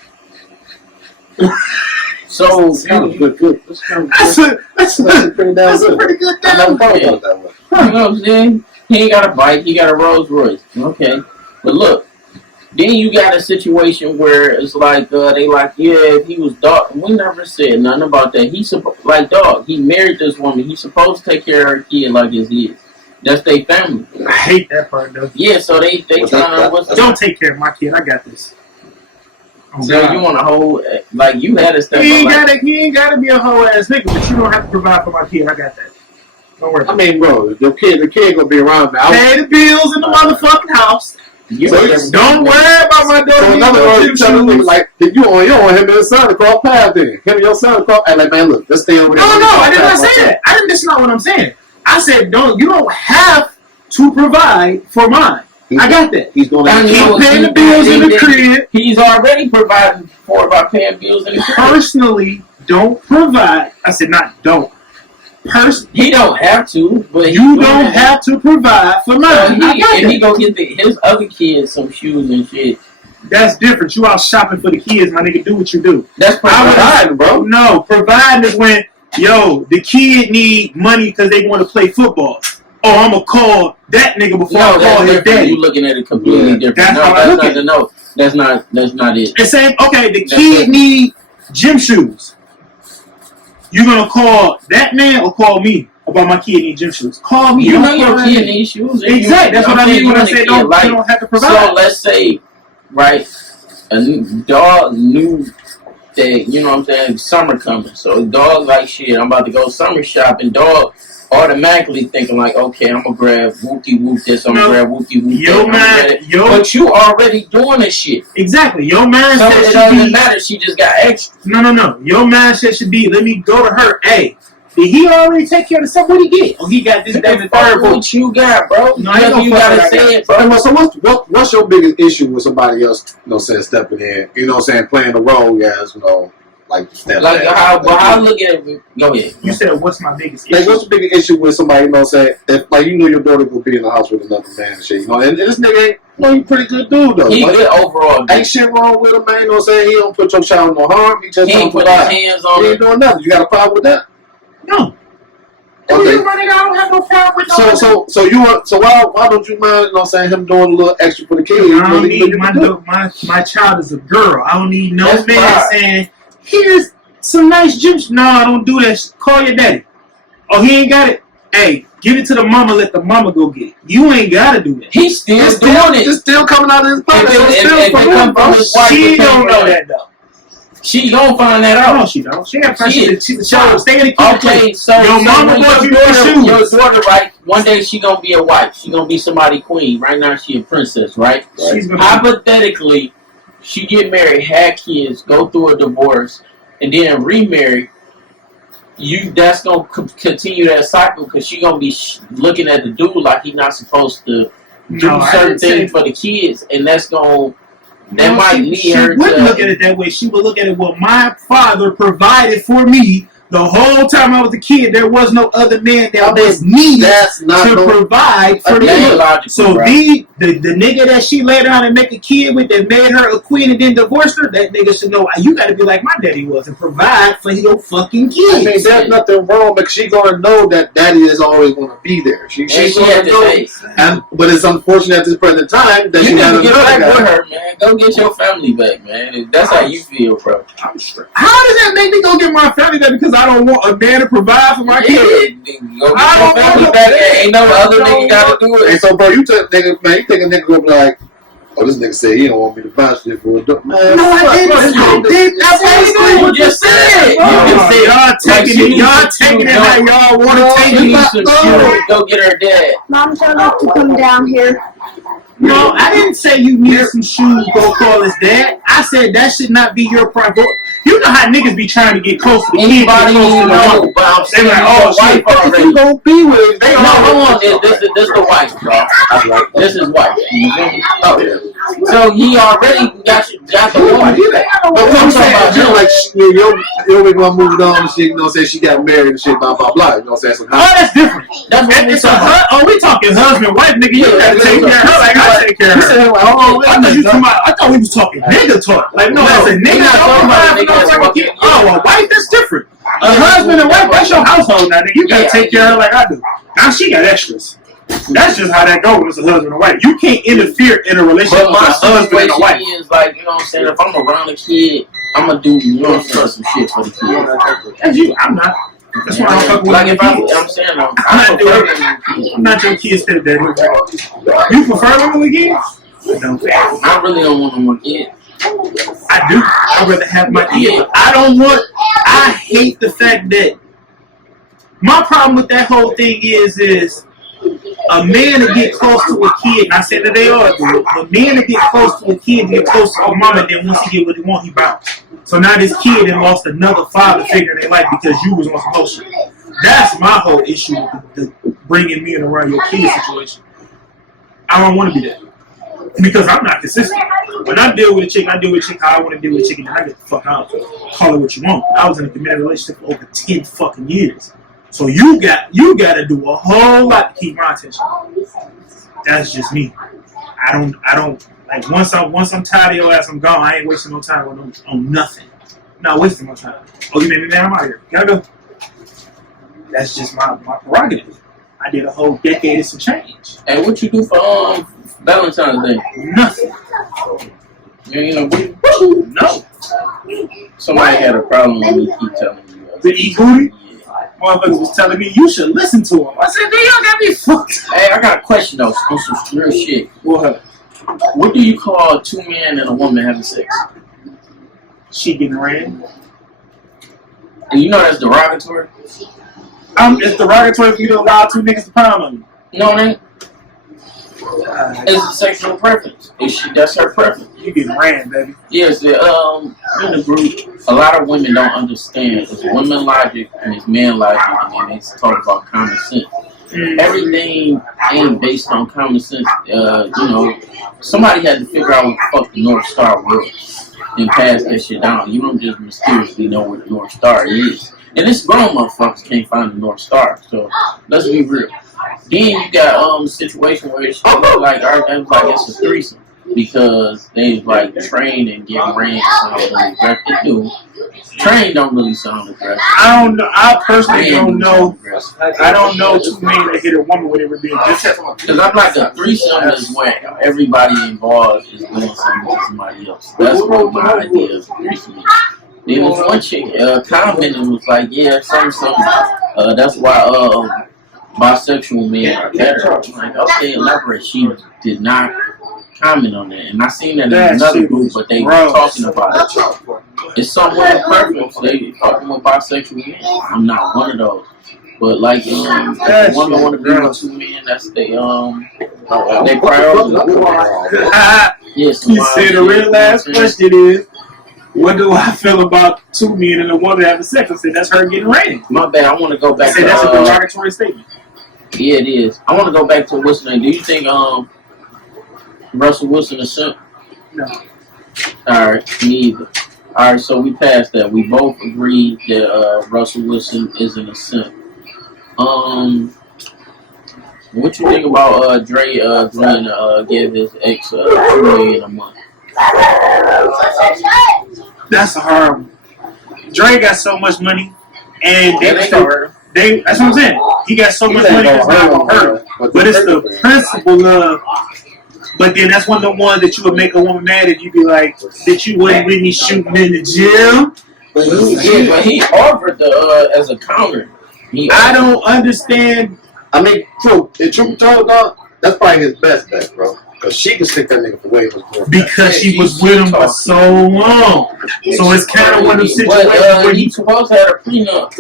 So that's good. That's a pretty good. I never thought about that one. You know what I'm saying? He ain't got a bike. He got a Rolls Royce. Okay, but look. Then you got a situation where it's like they like, yeah, if he was dog. We never said nothing about that. He he married this woman. He's supposed to take care of her kid like his is. That's their family. I hate that part though. Yeah, so they trying to don't take care of my kid. I got this. So you want a whole like you had a step. He ain't gotta be a whole ass nigga, but you don't have to provide for my kid. I got that. Don't worry. I mean, bro, the kid gonna be around now. Pay the bills in the motherfucking house. Don't worry about my daughter. So in other words, you tell them like you don't want him and his son to cross paths. Then him and your son cross. And like, man, look, let's stay over there. No, I did not say that. That's not what I'm saying. I said you don't have to provide for mine. I got that. He's going to keep paying the bills in the crib. He's already providing for by paying bills in the crib. Personally, don't provide. I said not don't. He don't have to, but you don't have to provide for mine. He go get his other kids some shoes and shit. That's different. You out shopping for the kids, my nigga. Do what you do. That's providing, bro. No, providing is when yo, the kid need money because they want to play football. Oh, I'm gonna call that nigga before I call his daddy. You looking at it completely different. That's how I look at it. No, that's not it. The same. Okay, the kid need gym shoes. You gonna call that man or call me about my kid need gym shoes? Call me. You know your kid needs shoes. Exactly. That's what I mean when I say don't have to provide. So let's say, right, a new dog knew that, you know what I'm saying, summer coming. So dog like, shit, I'm about to go summer shopping. Dog automatically thinking like, okay, I'm gonna grab wookie whoop this, I'm gonna grab wookie whoop that. But you already doing this shit. Exactly. Your mindset so it doesn't matter. She just got extra. No. Your mindset should be, let me go to her. Hey, did he already take care of stuff? What he get? Oh, he got this, that, and third. What you got, bro? No, you gotta say it, bro. So what's your biggest issue with somebody else, you know, saying stepping in, you know, what I'm saying, playing the role, as you know, like step like how I look at it. Go ahead. You said, what's my biggest issue? Like, what's the biggest issue with somebody, you know, saying, if like you know your daughter will be in the house with another man and shit, you know, and this nigga ain't, you know, he pretty good dude though. He like, good overall. Ain't shit wrong with him, man. You know what I'm saying? He don't put your child in no harm. He just he don't ain't put provide. his hands on He it. ain't doing nothing. You got a problem with that? No. Okay. I don't have no problem with no. So why don't you mind, you know what I'm saying, him doing a little extra for the kids? I don't need my child is a girl. I don't need no That's man fine. saying, here's some nice juice. No, I don't do that. Call your daddy. Oh, he ain't got it? Hey, give it to the mama. Let the mama go get it. You ain't gotta do that. He's still It's doing it. It's still coming out of his pocket. If It's it still from come him, from bro. his wife, She it come don't know from that though. She gonna find that out. No, she don't. She got She- She's a child. Stay in the kid. Okay, so Your mama when bought you your shoes. daughter, right? One day she gonna be a wife. She gonna be somebody queen. Right now she a princess, right? She's gonna Hypothetically, she get married, had kids, go through a divorce, and then remarry. That's gonna continue that cycle because she gonna be looking at the dude like he not supposed to do certain things for the kids, and that's gonna. That might lead she her wouldn't to look at it that way. She would look at it, well, my father provided for me the whole time I was a kid. There was no other man that was needed That's not to provide for That ain't me. logical, So bro. the nigga that she laid down and make a kid with that made her a queen and then divorced her, that nigga should know you got to be like my daddy was and provide for your fucking I kids. mean, there's nothing wrong, but she gonna know that daddy is always gonna be there. She's And she gonna had to know. say, But it's unfortunate at this present time that you she need got to get another back guy. with her, man. Go get your family back, man. That's how you feel, bro. I'm straight. How does that make me go get my family back because I don't want a man to provide for my Yeah, kid? go get I your don't family know. back. Ain't no other nigga got to do Hey, it. so bro, you think nigga, man, you think a nigga gonna be like, oh, this nigga said he don't want me to buy shit for a dog. Man, No, I didn't. I didn't. That's basically You just said. You just said. Y'all taking it. Y'all taking it how y'all want to take She it. needs some shoes. Go get her dad. Mom told us to come down here. No, I didn't say you need some shoes. Go call his dad. I said that should not be your private. You know how niggas be trying to get close to the kid. Anybody get close to you the know, mom. but I'm They saying like, oh, oh, wife shit. If already. you gonna be with him, they No, hold on. This the wife, bro. This is wife. You feel me? Oh. So he already got the woman. But what I'm saying, you know, like your big mom moved on and shit, you know, say she got married and shit, blah blah blah. You know what I'm saying? So Oh, that's different. That's what we It's a talking about. oh, we talking husband, wife, nigga. You gotta take care of her like I take care of her. I thought we was talking nigga talk. Like no, as a nigga, don't provide for no fucking kid. Oh, a wife, that's different. A husband and wife, that's your household now, nigga. You gotta take care of her like I do. Now she got extras. That's just how that goes when it's a husband and wife. You can't interfere in a relationship But with a my husband and a wife. situation is like, you know what I'm saying? If I'm around a kid, I'm gonna do, you know what I'm saying, some shit for the kid. That's you. I'm not. That's why I don't fuck with Like my if kids. I'm saying, I'm I'm I'm not your kid's stepdad. You prefer women with kids? No. I really don't want no more kids. I do. I'd rather have my kid. But I hate the fact that my problem with that whole thing is a man to get close to a kid, not saying that they are, but men to get close to a kid, to get close to a mama, then once he get what he want, he bounce. So now this kid then lost another father figure in their life because you was on some bullshit. That's my whole issue with the bringing me in around your kid situation. I don't want to be that. Because I'm not consistent. When I deal with a chick how I want to deal with a chick, and I get the fuck out. Call it what you want. I was in a committed relationship for over 10 fucking years. So you got to do a whole lot to keep my attention. That's just me. I don't like once I'm tired of your ass, I'm gone. I ain't wasting no time on nothing. I'm not wasting my time. Oh, you made me mad, I'm out here. Gotta go. That's just my prerogative. I did a whole decade of some change. Hey, what you do for Valentine's Day? Nothing. You know, No. somebody had a problem with me keep telling you. The e-booty? Motherfuckers was telling me you should listen to him. I said, "Dude, y'all got me fucked." Hey, I got a question though, on some real shit. What? What do you call two men and a woman having sex? She getting ran. And you know that's derogatory? It's derogatory for you to allow two niggas to pound on you. No, it ain't. It's a sexual preference. That's her preference. You getting ran, baby. Yes, in the group, a lot of women don't understand. It's women logic and it's men logic, and then they talk about common sense. Everything ain't based on common sense. Somebody had to figure out what the fuck the North Star was and pass that shit down. You don't just mysteriously know where the North Star is. And this grown motherfuckers can't find the North Star. So let's be real. Then you got a situation where it's like it's a threesome because they like trained and get ran sound really aggressive. They do. Trained don't really sound aggressive. I don't know. I personally don't know. I don't know two men that hit a woman with it would be different. Because I'm like a threesome is where everybody involved is doing something to somebody else. That's what my idea of threesome is. There was one chick commented and was like, yeah, something. That's why bisexual men are better. I'm like, okay, elaborate. She did not comment on that. And I seen that in another group, but they were talking about it. It's someone preference. They fucking with bisexual men. I'm not one of those. But like, if one want to be with two men, that's they priority. Yes. You said the real last question is, what do I feel about two men and a woman having sex? I said that's her getting ran. My bad. I want to go back. I said that's a derogatory statement. Yeah, it is. I want to go back to what's name. Do you think Russell Wilson is simp? No. Alright, me either. Alright, so we passed that. We both agreed that Russell Wilson isn't a simp. What you think about Dre agreeing to give his ex $2 million a month? That's a hard one. Dre got so much money, and that's what I'm saying. He got so much money that's not gonna hurt him. But it's the principle of. But then that's one of the ones that you would make a woman mad if you be like that you wouldn't really shooting in the gym. But he offered as a counter. I don't understand. I mean, in truth told, dog, that's probably his best bet, bro. Because she can stick that nigga for way more. Because she was with him for so long. So it's kind of one of them situations where he supposed to have a prenup.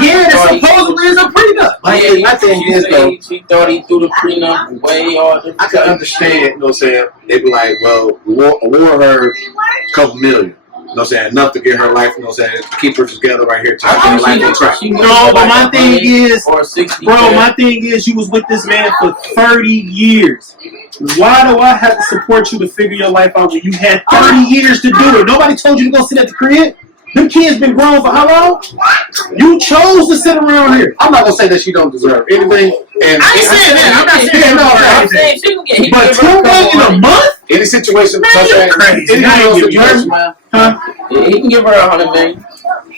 Yeah, it supposedly is a prenup. My thing is, though, he thought he threw the prenup away. I can understand, you know what I'm saying? They be like, well, we award her a couple million. You know what I'm saying? Enough to get her life, you know what I'm saying? Keep her together right here. Trying to get her life on track. No, but my thing is, my thing is, you was with this man for 30 years. Why do I have to support you to figure your life out when you had 30 years to do it? Nobody told you to go sit at the crib. Them kids been grown for how long? You chose to sit around here. I'm not gonna say that she don't deserve anything. And I ain't saying that. I'm not saying that. I'm saying she can get. But $2 million a month? Any situation, Man, you're crazy. He can give her $100 million.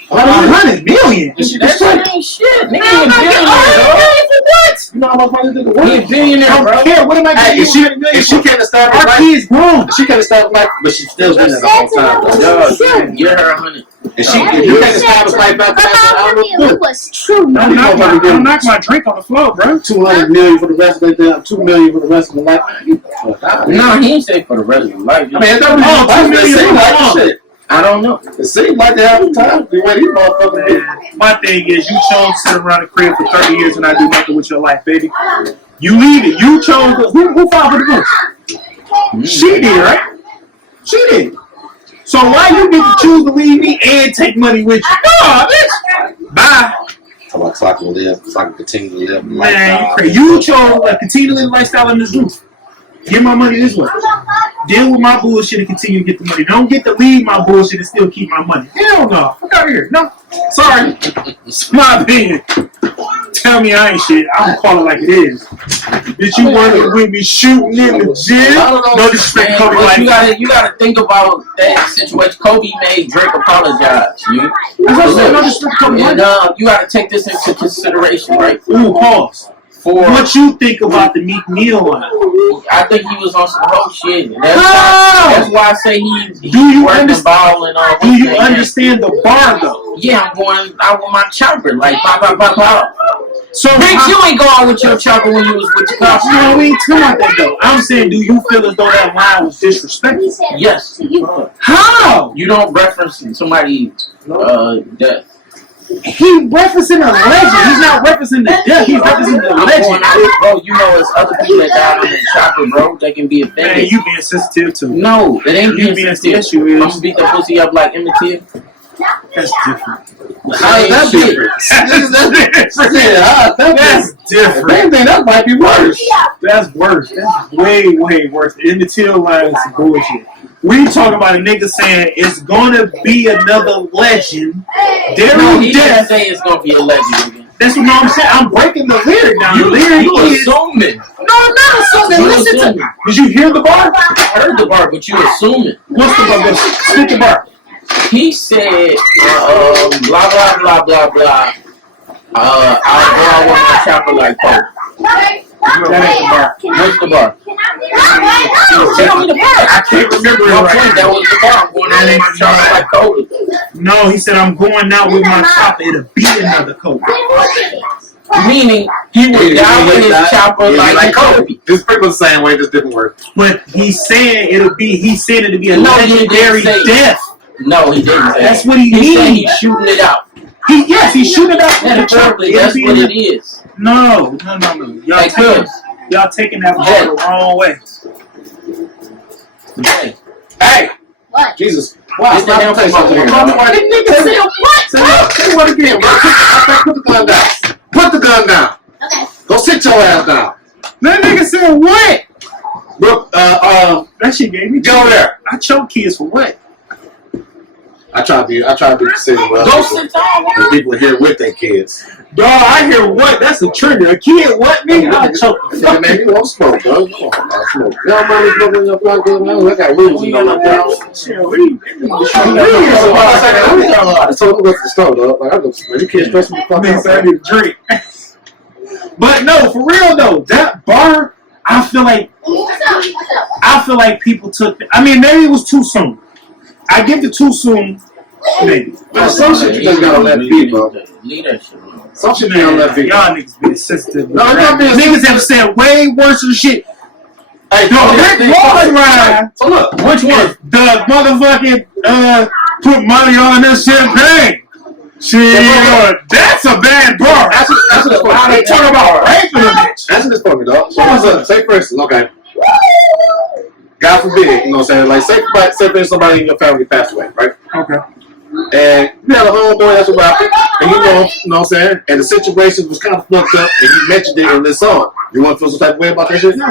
$100 million? That ain't shit. Nigga, I'm not getting $100 million for what? you know how much money this nigga He a worth? billionaire, I bro. don't care. What am I Hey, getting if she can't establish Our life, kids grown. she can't establish life, but she's still doing it the whole time. Yo, get her 100. And if you can't establish life after that, I don't know. It was true. Don't knock my drink on the floor, bro. $200 million for the rest of their $2 million for the rest of the life. No, he ain't say for the rest of his life. I mean, it doesn't $2 million seem like for shit. I don't know. It seems like they have time. The way these motherfuckers do. My thing is, you chose to sit around the crib for 30 years and not do nothing with your life, baby. You leave it. You chose. Who filed for divorce? She did, right? She did. So why you get to choose to leave me and take money with you? No, bitch. Bye. So I can live, so I can continue to live. Man, you crazy. You chose to continue to live the lifestyle on this roof. Get my money this way. Deal with my bullshit and continue to get the money. Don't get to leave my bullshit and still keep my money. Hell no. Fuck out of here. No. Sorry. It's my opinion. Tell me I ain't shit. I'm gonna call it like it is. Bitch, you wanted with me shooting in the gym? No disrespect, Man, Kobe. but Like, you gotta think about that situation. Kobe made Drake apologize. that's what I'm saying. No disrespect, Kobe. And you gotta take this into consideration, right? Ooh, pause. For What you think about the Meek Mill line? I think he was on some whole shit. How? That's why I say he Do you worked the understand? ball and all. Do you understand the bar though? Yeah, I'm going out with my chopper, like pop, pop, pop, pop. So Bitch, you ain't go out with your chopper when you was with your car. no, we ain't talking about that though. I'm saying, do you feel as though that line was disrespectful? Yes. How? You don't reference somebody death. He referencing a legend. He's not referencing the death. He's referencing the I'm legend. going out, bro. You know, it's other people that died on the chopper, bro. They can be offended. Man, you being sensitive to. No, it ain't You being being sensitive. yes, you I'm is. gonna beat the pussy up like Emmett Till. That's different. How is that different? That's different. If anything, that might be worse. That's worse. That's way, way worse. The Emmett Till line is some bullshit. We talking about a nigga saying it's gonna be another legend. No, Daryl he didn't Death. say it's gonna be a legend again. That's what I'm saying. I'm breaking the lyric down. The You lyric is. assuming. No, I'm not assuming. You Listen to. assuming. Did you hear the bar? I heard the bar, but you assuming. What's the bar? Spit the bar. He said, blah blah blah blah blah. I'll go out with my chopper like Pope. That ain't the bar. What's the bar? Tell me the bar. I can't remember it My right point, now. that was the bar. I'm going out with my chopper like Kobe. No, he said I'm going out with my chopper. It'll be another Kobe. Meaning, he would die with his chopper like Kobe. This pretty much the same way, just different words. But he's saying it'll be. He said it'll be a No, he didn't legendary say it. death. No, he didn't say That's that. what he He said means. he's shooting it out. He's shooting it out with the chopper. Metaphorically, that's what it is. No. Y'all Like taking, this. y'all taking that ball the wrong way. Hey, Hey! What? Jesus. Wow, Get the stop hell saying from something here. over here. That nigga said what? Say what again, bro? Put the gun down. Put the gun down. Okay. Go sit your ass down. That nigga said what? Brooke, That shit gave me. get over there. I choke kids for what? I try to be considerate, bro. go sit down. When people are here with their kids. Dog, I hear what? That's a trigger. A kid, what, nigga? I choke the Nigga, fuck. man, you won't smoke, bro. Come on, bro. Smoke. Y'all mind me smoking your plug, man? I got rules, you know, like that. Shit, we I just told him to go to the store, dog. Like, I go, man, you can't stress me the fuck out, I man. need a drink. But no, for real though, that bar, I feel like people took. I mean, maybe it was too soon. I give it too soon, maybe. But some shit you just gotta let be, bro. Leave that shit alone. Some shit you gotta let be. Y'all niggas be sensitive. No, it's not being Niggas have said way worse than shit. Hey, Yo, Rick Ross ride. So look, Which one? The motherfucking put money on this champagne. Shit, that's a bad bar. answer this for me. They talk about raping a bitch. Answer this for me, dog. So what's up? Say for instance, okay. God forbid, you know what I'm saying? Like, say for instance, somebody in your family passed away, right? Okay. And you had a homeboy that's a rapper, and you know what I'm saying? And the situation was kind of fucked up, and you mentioned it in this song. You want to feel some type of way about that shit? No.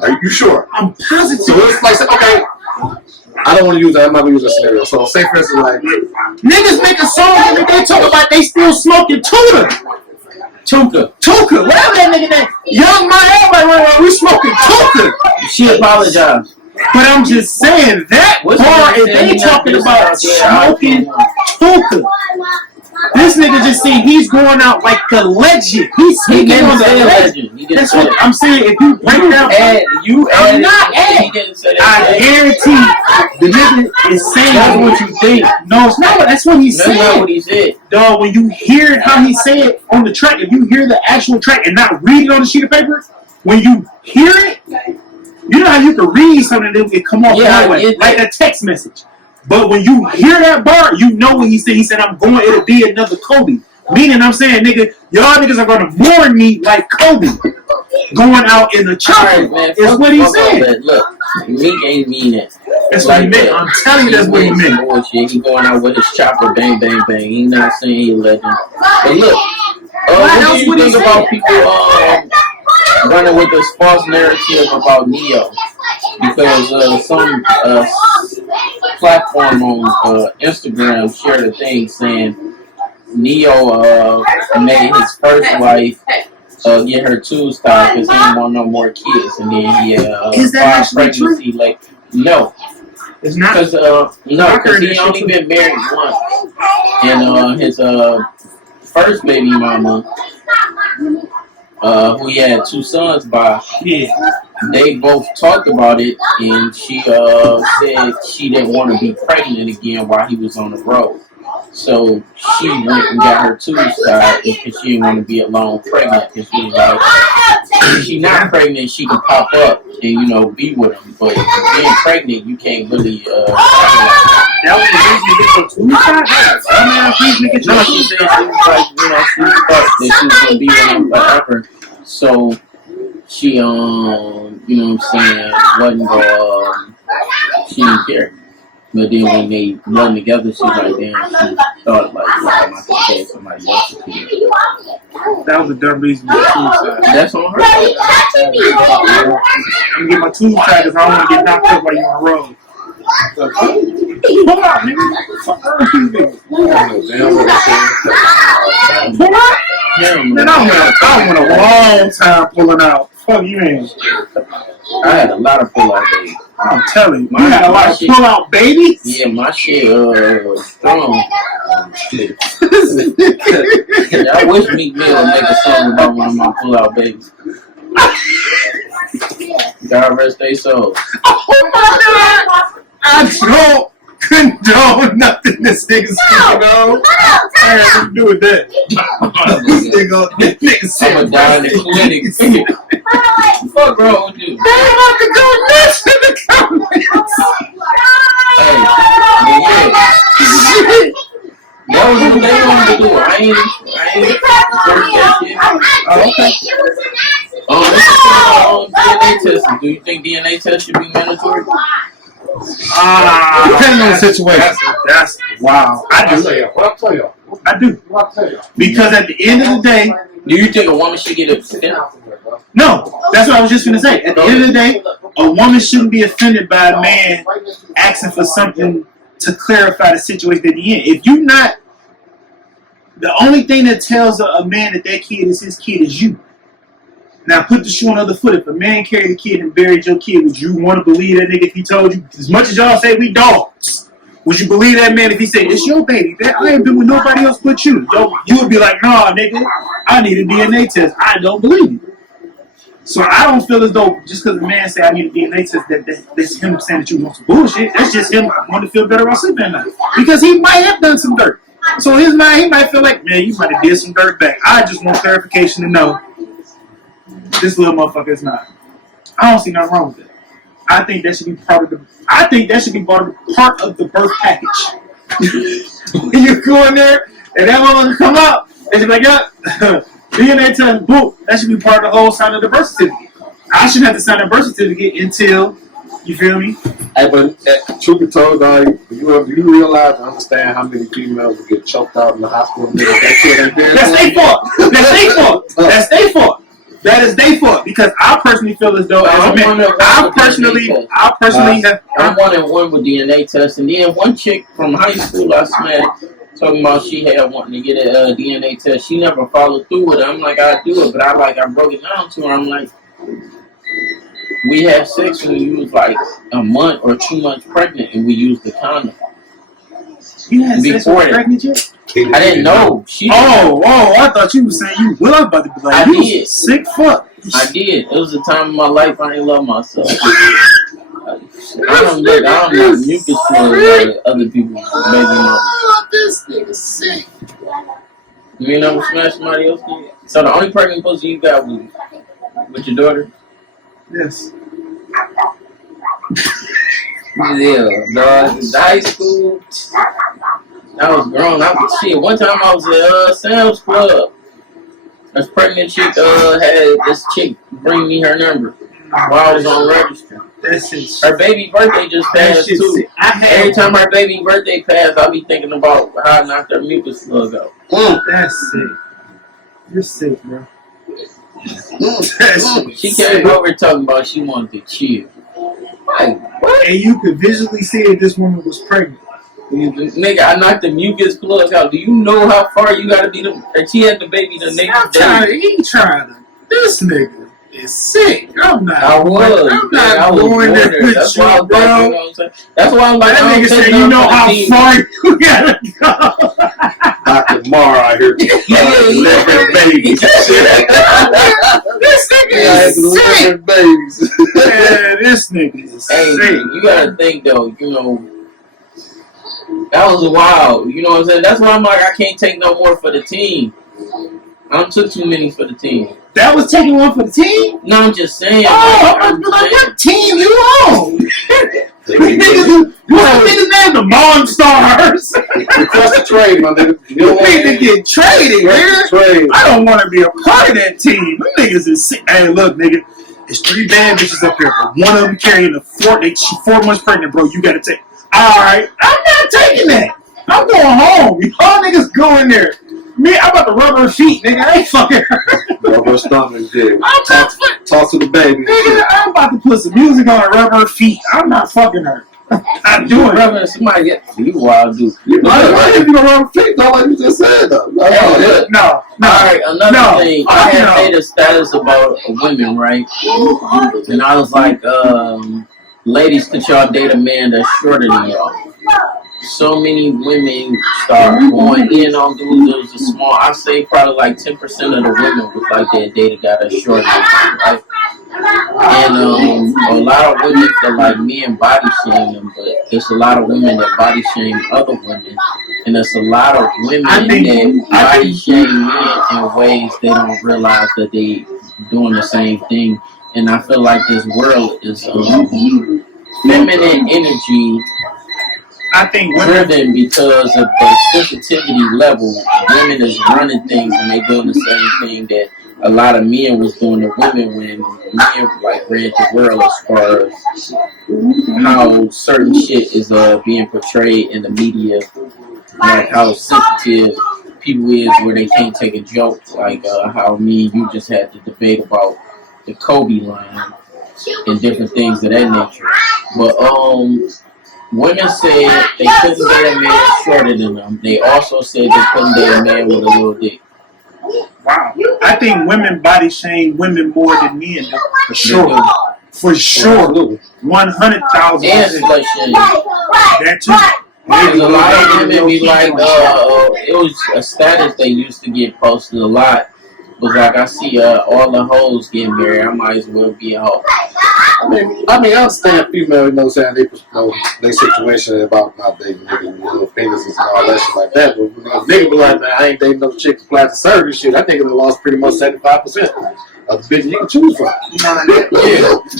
Are you sure? I'm positive. So it's like, okay, I don't want to use that. I'm not going to use that scenario. So say for instance, like, Niggas make a song every day talking about they still smoking Tuka, whatever that nigga name. Young my everybody, we smoking Tuka. She apologized. But I'm just saying that What's bar, the if they thing talking that about this smoking Tuka, this nigga just saying he's going out like the legend. He's He speaking didn't on the say a legend. legend. He didn't That's say what that. I'm saying. If you break down, You I'm added. not He adding. didn't say I that. guarantee the nigga is saying That's what you think. No, it's not. That's what he's That's not saying. what he said. Dog, when you hear how he said it on the track, if you hear the actual track and not read it on the sheet of paper, when you hear it, you know how you can read something and it come off that way, like a text message. But when you hear that bar, you know what he said. He said, I'm going, it'll be another Kobe. Meaning, I'm saying, nigga, y'all niggas are going to mourn me like Kobe. Going out in the chopper is what he said. Look, Meek ain't mean it. That's what he meant. I'm telling you that's what he meant. Bullshit. He going out with his chopper, bang, bang, bang. He not saying he a legend. But look, what do you think about people running with this false narrative about Neo? Because some platform on Instagram shared a thing saying Neo made his first wife get her tubes tied because he didn't want no more kids, and then he Is that filed actually true? pregnancy like no, It's not. because he only been married once, and his first baby mama, who he had 2 sons by, Yeah. they both talked about it, and she said she didn't want to be pregnant again while he was on the road. So she went and got her tubes tied because she didn't want to be alone pregnant. Because she was like, if she's not pregnant, she can pop up and be with him. But being pregnant, you can't really. That was the reason to get your tubes tied? No, she said she was like, she thought that she was gonna be with him forever. So she, wasn't she didn't care. But then when they run together, she's like, damn, she thought like, I'm not gonna pay somebody else's kid. That was a dumb reason to get tubes tied. That's on her. I'm gonna get my tubes tied because I don't want to get knocked up while you're on the road. Pull out, nigga. Fuck her, these niggas. Man, I went a long time pulling out. Fuck you, man. I had a lot of pull-out babies. I'm telling you. You My- had a lot my of shit- pull-out babies? Yeah, my shit strong. I wish Meek Mill would make a song about one of my pull-out babies. God rest their souls. Oh my God! I don't condone nothing this nigga's speaking on. I had nothing to do with that. This nigga said I'm gonna die in the clinic. Fuck wrong with you? they about to go nuts in the comments. Hey, yeah. That was what they wanted to do. I ain't first that shit. Oh, okay. This is about DNA testing. Do you think DNA tests should be mandatory? Depending on the situation. That's wow. I do. I do. Because at the end of the day, Do you think a woman should get offended? no, that's what I was just gonna say. At the end of the day, a woman shouldn't be offended by a man asking for something to clarify the situation at the end. If you're not, the only thing that tells a man that kid is his kid is you. Now put the shoe on the other foot. If a man carried a kid and buried your kid, would you want to believe that nigga if he told you? As much as y'all say we dogs, would you believe that man if he said, it's your baby, man, I ain't been with nobody else but you? You would be like, nah, nigga, I need a DNA test. I don't believe you. So I don't feel as though just because a man say I need a DNA test, that's him saying that you want some bullshit. That's just him wanting to feel better about sleeping at night. Because he might have done some dirt. So in his mind, he might feel like, man, you might have did some dirt back. I just want clarification to know this little motherfucker is not. I don't see nothing wrong with that. I think that should be part of the birth package. When you go in there and that motherfucker come out, they should be like, yeah, DNA test, boom. That should be part of the whole sign of the birth certificate. I shouldn't have to sign a birth certificate until, you feel me? Hey, but truth be told, dog, you realize and understand how many females will get choked out in the hospital? That's their fault. That's their fault. That's their fault. That is their fault because I personally feel as though, as a man, I personally have. I'm one and one with DNA tests, and then one chick from high school I smacked talking about she had wanting to get a DNA test. She never followed through with it. I'm like, I do it, but I broke it down to her. I'm like, we had sex when you was like a month or 2 months pregnant, and we used the condom. You had sex with pregnant yet? I didn't know. She Oh, I thought you were saying you were about to be like, I you did. sick fuck. I did. It was a time in my life I didn't love myself. I don't mucus for other people's baby mama. This nigga sick. You ain't never smashed somebody else? So the only pregnant pussy you got was with your daughter? Yes. Yeah, dog. In high school, I was grown. Shit, one time I was at Sam's Club. This pregnant chick had this chick bring me her number while I was on register. That's it. Her baby birthday just passed too. Every time her baby birthday passed, I be thinking about how I knocked her mucus slug out. That's sick. You're sick, bro. She came over talking about she wanted to chill. Like, what? And you could visually see that this woman was pregnant. Nigga, I knocked the mucus plug out. Do you know how far you gotta be and she had the baby the next day? He trying to. This nigga is sick. I'm not. I was. I'm man, not going there with That's you, why I'm bro. you know what I'm saying? That's why I'm like, That I don't nigga take said, none you know for the how team. far you gotta go. Dr. Mar out here delivering babies. This nigga Yeah, is sick. delivering babies. Man, this nigga is Hey, sick. you gotta think though, you know, that was wild. You know what I'm saying? That's why I'm like, I can't take no more for the team. I done took too many for the team. That was taking one for the team? No, I'm just saying. Oh, like, I'm like, what team you on? You What niggas name the Monstars? request a trade, my nigga. You need to get traded, man. Trade. I don't want to be a part of that team. Them niggas is sick. Hey, look, nigga. It's 3 bad bitches up here, but one of them carrying she 4 months pregnant, bro. You gotta take. Alright, I'm not taking that. I'm going home. Y'all niggas go in there. Me, I'm about to rub her feet, nigga. I ain't fucking her. Rub her stomach, dude. I'm not fucking. Talk to the baby. Nigga, I'm about to put some music on and rub her feet. I'm not fucking her. I'm doing it. Brother, somebody get you wild dude. Why did you gonna rub her feet? Though, like you just said, though. Hey, No. Alright, another thing. I had no. made a status about women, right? And I was like, ladies, could y'all date a man that's shorter than y'all? So many women start going in on dudes. There's a small, I say probably like 10% of the women was like they dated got a shorter than them, right? And a lot of women feel like men body shame them, but there's a lot of women that body shame other women, and there's a lot of women that body shame men in ways they don't realize that they doing the same thing. And I feel like this world is feminine energy I think women. driven because of the sensitivity level. Women is running things and they doing the same thing that a lot of men was doing to women when men like ran the world as far as how certain shit is being portrayed in the media, like how sensitive people is where they can't take a joke, like how me and you just had to debate about the Kobe line and different things of that nature. But women said they couldn't date a man shorter than them. They also said they couldn't date a man with a little dick. Wow. I think women body shame women more than men, though. For sure. For sure. 100,000%. And slut shame. That too. Because a lot of women be like, it was a status they used to get posted a lot. Was like, I see all the hoes getting married, I might as well be a hoe. I mean, I understand female, you know what I'm saying, they situation about not dating niggas, little penises and all that shit like that. But nigga be like, man, I ain't dating no chick for plastic surgery shit. I think it lost pretty much 75% of the bitch you can choose from. Yeah.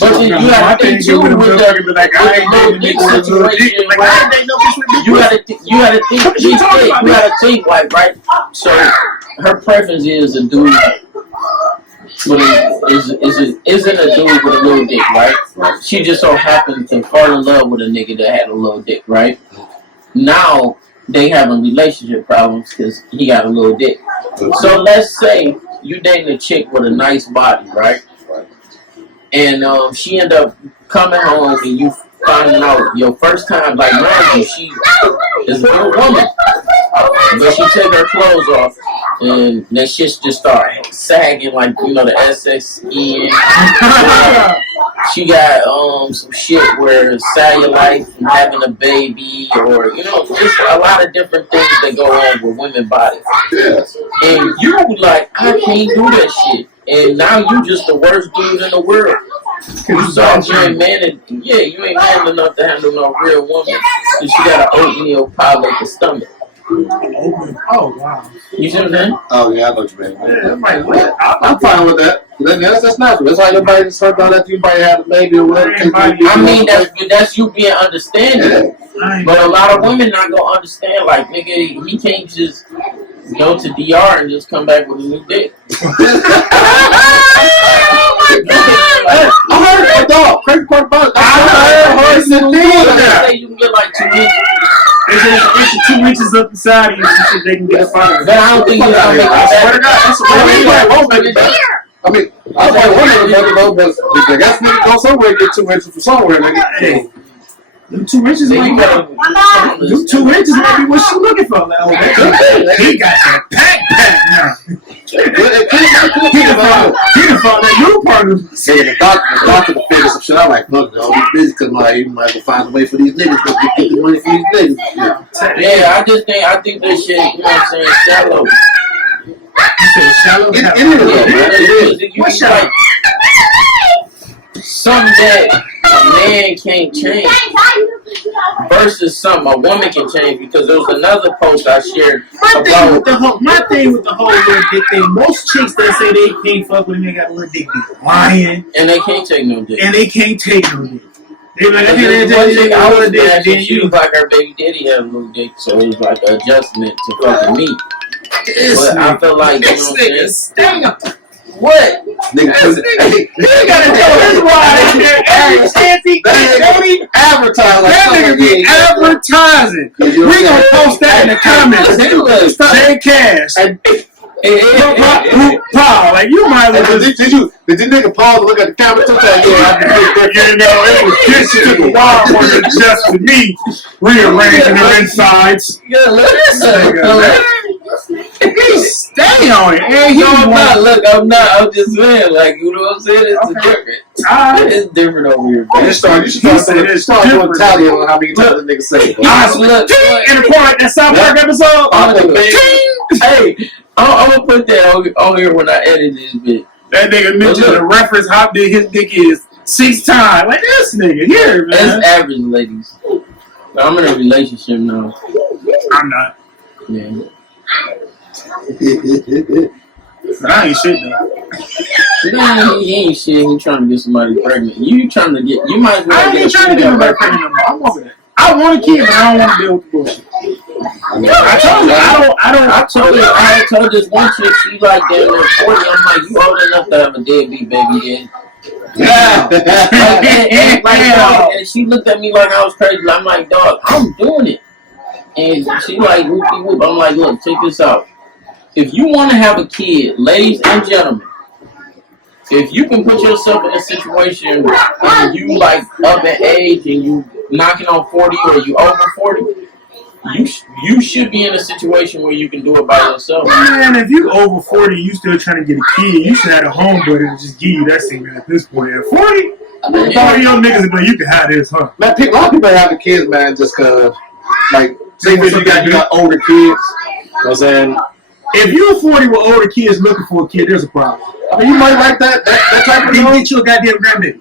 But you gotta think too with the dick situation, you gotta think like, right? So her preference is a dude isn't a dude with a little dick, right? She just so happened to fall in love with a nigga that had a little dick, right? Now they having relationship problems because he got a little dick. So let's say you dating a chick with a nice body, right? And she end up coming home and you finding out your first time, like normally she is a good woman, but she take her clothes off and that shit just start sagging like, you know, the SS skin. She got some shit where cellulite from having a baby, or you know, just a lot of different things that go on with women's bodies. Yes. And you like, I can't do that shit. And now you just the worst dude in the world. You saw you ain't man, you ain't man enough to handle no real woman. And she got an oatmeal pie like a stomach. Oh, wow. You see what I'm saying? Oh, yeah, I know what you mean. Yeah, I'm fine with that. That's natural. That's how your body starts out after you might have a baby or whatever. I mean, that's you being understanding. But a lot of women not gonna understand, like, nigga, he can't just go to DR and just come back with a new dick. I heard that dog. Crazy part about it. I heard Say you can get like 2 inches. It's 2 inches up the side of you so they can get up out of it. But I don't think you're gonna make it I swear to better. God, that's what I mean, I was like, one nigga better though, but I guess nigga go somewhere and get 2 inches from somewhere, nigga. Hey, Them 2 inches Then might you be. gotta- Them 2 inches might be what she looking for. Like, oh, he got that pack now. He done found that new part of him. Say the doctor to figure some shit out. Like, fuck, no, he's busy because like, you might go find a way for these niggas to get the money for these niggas. Yeah, I think that shit, you know what I'm saying, shallow. You said shallow? It is. Yeah, man, you What's like something that a man can't change versus something a woman can change. Because there was another post I shared My thing with about the whole little dick thing, most chicks that say they can't fuck with a nigga got a little dick be lying, and they can't take no dick. and they can't take no dick. They like, I One can't take chick a I little was dick, mad then she you. was like her baby daddy had a little dick, so it was like an adjustment to fucking me. But I feel like, you know what I'm saying? What? Nigga, He gotta throw his wide in there every chance he gets, baby. advertise like That nigga be advertising. We gonna post that in the comments. Jay Cash. Paul, like you might as well just. Did you nigga pause and look at the camera? Yeah, I can You know, it was this shit took a while for it to adjust to me, rearranging her insides. He stay on it. And he I'm was not. Look, I'm not. I'm just saying, like, you know what I'm saying? It's different. It's different over here, You bro. start doing tally on how many times the nigga say it. Look, in the part that South Park episode. hey, I'm gonna put that on here when I edit this bit. That nigga mentioned the reference how big his dick is 6 times. Like this nigga here, man. That's average, ladies. I'm in a relationship now. I'm not. Yeah. I ain't shit though. Nah, he ain't shit. He trying to get somebody pregnant. You trying to get? You might as well I get ain't a trying to get female nobody pregnant no more. I'm over that. I want a kid, but I don't want to deal with the bullshit. I told you, I told this one chick, she like damn near 40. I'm like, you old enough to have a deadbeat baby Yeah. and she looked at me like I was crazy. I'm like, dog, I'm doing it. And she like, whoopie whoop. I'm like, look, check this out. If you want to have a kid, ladies and gentlemen, if you can put yourself in a situation where you like up in age and you knocking on 40 or you over 40, you should be in a situation where you can do it by yourself. Man, if you over 40, you still trying to get a kid, you should have a homeboy that just give you that signal at this point. At 40, 40 young niggas, but you can have this, huh? Man, a lot of people have the kids, man, just cause, like, say if you got older kids, you know what I'm saying? If you're 40 with older kids looking for a kid, there's a problem. I mean, you might like that type of Then dog. get you a goddamn grandbaby.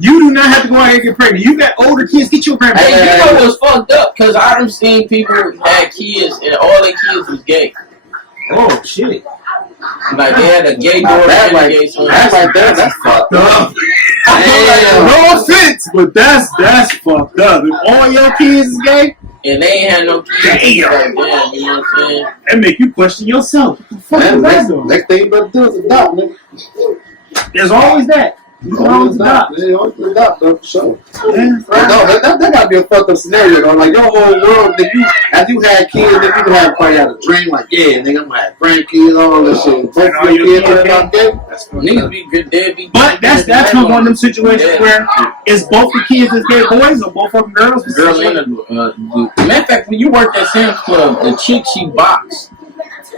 You do not have to go out here and get pregnant. You got older kids, get you a grandbaby. Hey, you know what's fucked up? Because I done seen people had kids and all their kids was gay. Oh, shit. Like they had a gay daughter and a gay son. That's fucked up. No offense, but that's fucked up. If all your kids is gay, And they ain't had no kids. Damn. Like, damn, you know what I'm saying? that make you question yourself. What the fuck is that doing? Next thing you better do is adopt, man. There's always that. You can always adopt. Yeah, always adopt, though, for sure. Yeah. No, that gotta be a fucked up scenario, though. Like, your whole world, as you had kids, then you have probably had a dream, like, yeah, nigga, I'm gonna have grandkids, all this shit. Both all your your kids kids are not gay. Niggas be good, dead be. But that's one of them situations where is both the kids is gay boys or both of them girls? Girl and a dude. Matter of fact, when you worked at Sam's Club, the chick she boxed,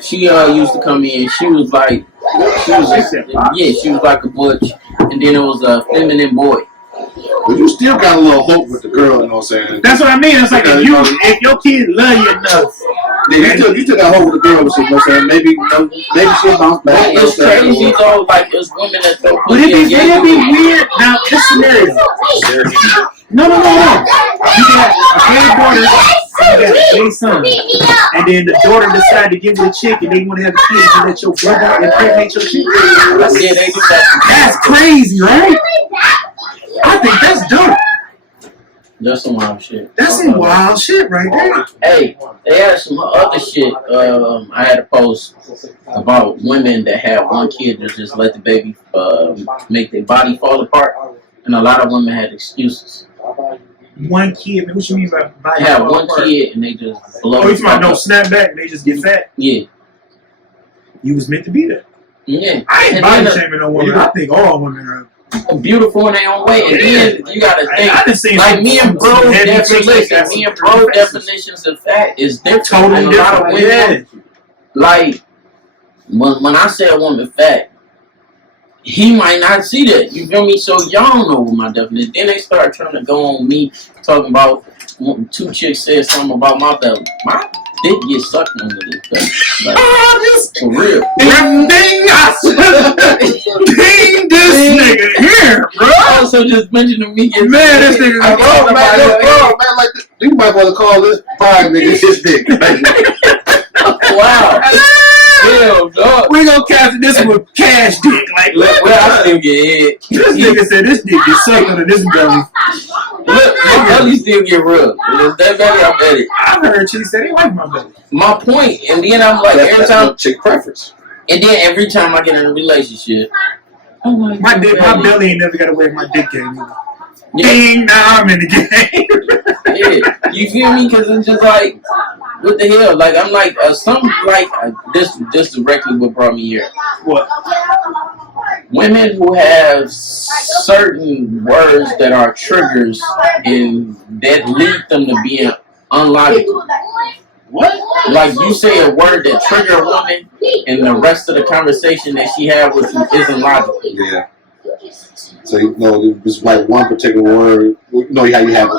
she used to come in. She was like, she was like a butch, and then it was a feminine boy. But you still got a little hope with the girl, you know what I'm saying? That's what I mean. It's like if your kids love you enough, Yeah, you still got hope with the girl, you know what I'm saying? Maybe she'll bounce back. But it's crazy though, like it's women that throw would it pussy at be gay weird? Now, this scenario. No. You got a gay daughter, you got a gay son, and then the daughter decide to give it a chick, and they want to have a kid, and let your brother impregnate your chick. Yeah, they do that. That's crazy, right? I think that's dope. That's some wild shit. That's some wild shit right there. Hey, they had some other shit. I had a post about women that had one kid that just let the baby make their body fall apart, and a lot of women had excuses. One kid, man, what you mean by They had one kid and they just blow. Oh, you talking about no snapback? They just get fat. Yeah, You was meant to be there. yeah. I ain't And body then, shaming no woman. I think all women are beautiful in their own way, and then you gotta think. I just seen Like me and bro heavy chicks definitions, that me and got bro some faces. definitions of fat is different. Totally And a lot of different. women, like when I say a woman fat, he might not see that. You feel me? So y'all know what my definition. Then they start trying to go on me talking about two chicks said something about my belly. My dick get sucked under this belly. Like, for real. Ding, ding, I said, ding this nigga here, bro. Also, just mentioning me getting Man, this nigga I got know, man, look, bro, man, like this, you might want to call this five niggas his dick. Wow. Hell, dog. We gonna capture this with cash dick. Like, Look, well, I still get hit. this nigga said this dick get sucked under this belly. Look, my belly still get rubbed. Is that belly? I bet it. I heard chicks say they like my belly. My point, and then I'm like, every time, chick preference. and then every time I get in a relationship, I'm like, My belly ain't never got away with my dick game. Either. Yeah, Ding, now I'm in the game. yeah. You feel me? Because it's just like, what the hell? Like, I'm like, this directly what brought me here. What? Women who have certain words that are triggers and that lead them to being unlogical. What? Like you say a word that trigger a woman, and the rest of the conversation that she had with you isn't logical. Yeah. So you know, it's like one particular word. You know how you have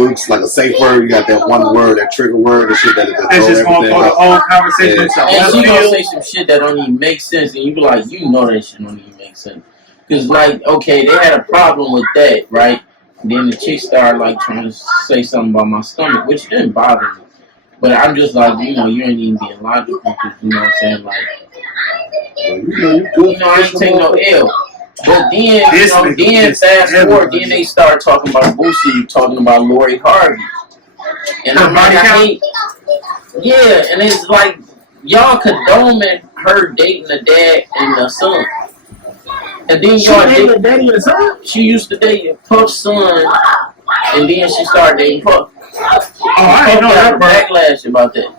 it's like a safe word. You got that one word, that trigger word, and shit that That's just gonna throw the whole conversation. Yeah. And she gonna say some shit that don't even make sense, and you be like, you know that shit don't even make sense. Cause like, okay, they had a problem with that, right? And then the chick started like trying to say something about my stomach, which didn't bother me. But I'm just like, you know, you ain't even being logical, cause you know what I'm saying? Like, I ain't take no L. But then, This then nigga is fast forward, everybody. then they start talking about Boosie, talking about Lori Harvey. And I'm like, I hate, yeah, and it's like, y'all condoning her dating the dad and the son. And then y'all dated the daddy and the son? she used to date Puff's son, and then she started dating Puff. Oh, I didn't know Puff got that a part. backlash about that.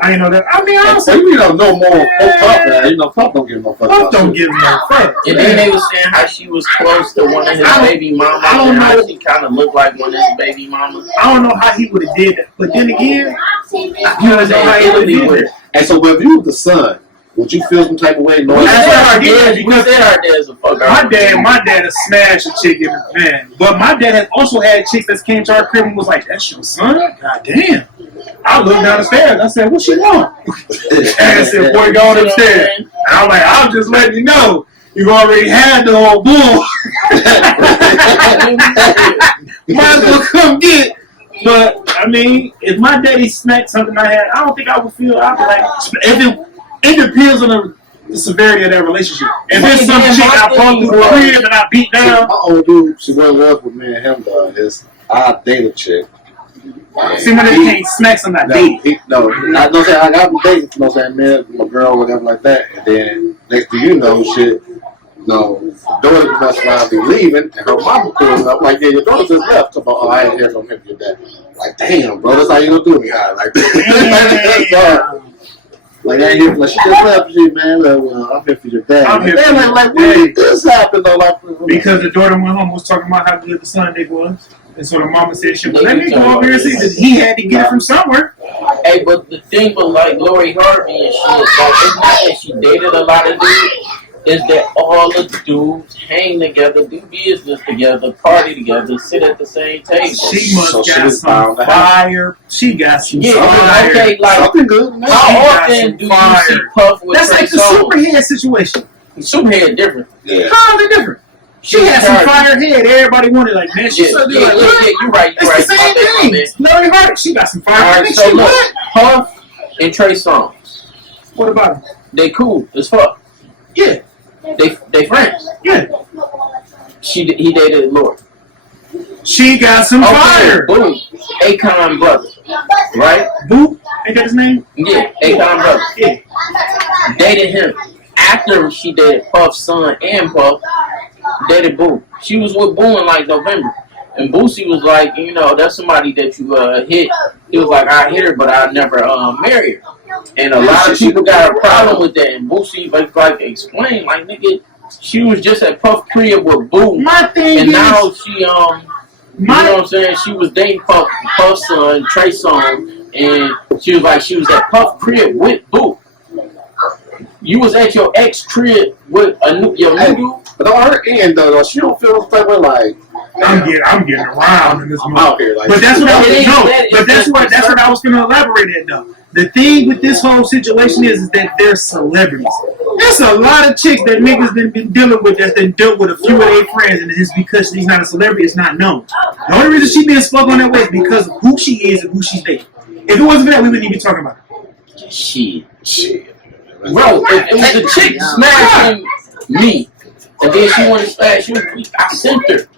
I didn't know that. I mean, So honestly, you know no more Puff, man. You know Puff don't give no fuck. Puff don't give no fuck. And then they was saying how she was close to one of his baby mamas, I don't and how know. she kind of looked like one of his baby mamas. I don't know how he would have did that. But then again, You I don't know how he would have did that. And so if you was the son, would you feel some type of way? We Knowing That's said what I our did, dad, we because said our dad's a fuck. My dad has smashed a chick in the man. But my dad has also had chicks that came to our crib and was like, that's your son? God damn. I looked down the stairs. I said, what she want? And I said, boy, go upstairs. And I'm like, I'll just let you know. You already had the whole bull. Might as well come get it. But, I mean, if my daddy smacked something I had, I don't think I would feel, I'd be like, it depends on the severity of that relationship. If it's some chick I brought through the crib and I beat down, my old dude, she went up with me and him, dog. I date a chick. see, my daddy can't smack something I dated. No, I know that I got dating, you know what I'm saying, man, my girl, whatever like that. And then next thing you know, shit, daughter must around be leaving, and her mama pulls up like, yeah, your daughter just left. I'm like, oh, I ain't hear from him, your dad. Like, damn, bro, that's how you gonna do me, huh? Like, that's dark. Like, I ain't here, like, she just left you, man. Like, well, I'm here for your dad. I'm here for your like, dad. when did this happen, though? Like, Because the daughter went home and was talking about how good the son dick was. And so the mama said, shit, well, let me go over here and see that he had to get it from somewhere. Hey, but the thing with like Lori Harvey and shit, like it's not that she dated a lot of dudes, it's that all the dudes hang together, do business together, party together, sit at the same table. She must So she got was some bound to fire. She got some Yeah, fire. okay, like something good, man. She how got often some do you fire. see Puff with That's Trey like the Songz? Superhead situation. Superhead different. Yeah. Totally different. She had some fire head. Everybody wanted like, man, she Yeah, said, yeah, like, yeah, what? you're right. You're right. It's the My bad, my same bad. thing. Lori Harvey, she got some fire. All right, Think so she look, what? Puff and Trey Songz, What about him? they cool as fuck. Yeah, They friends. yeah. He dated Lori. She got some fire. Boom. Akon brother, right? Boo, ain't that his name? Yeah, Akon brother. Yeah. Dated him after she dated Puff's son and Puff. Dated Boo. She was with Boo in like November. And Boosie was like, you know, that's somebody that you hit. He was like, I hit her, but I never married her. And a lot of people got a problem with that. And Boosie like explained, like, nigga, She was just at Puff crib with Boo, My thing and is, now she you know what I'm saying? She was dating Puff's son, Trey Songz, and she was at Puff crib with Boo. You was at your ex crib with your new dude. But on her end though, she don't feel like we're like I'm getting around in this movie. out here. Like, But that's what I was It ain't no. that, But it's that's just what I was going to elaborate at though. The thing with this whole situation is that they're celebrities. There's a lot of chicks that niggas been dealing with that's been dealt with a few of their friends, and it's because she's not a celebrity, it's not known. The only reason she being spoken on that way is because of who she is and who she's dating. If it wasn't for that, we wouldn't even be talking about it. Shit. Bro, if it was a chick smashing me, and then she wanted to smash you, I sent her.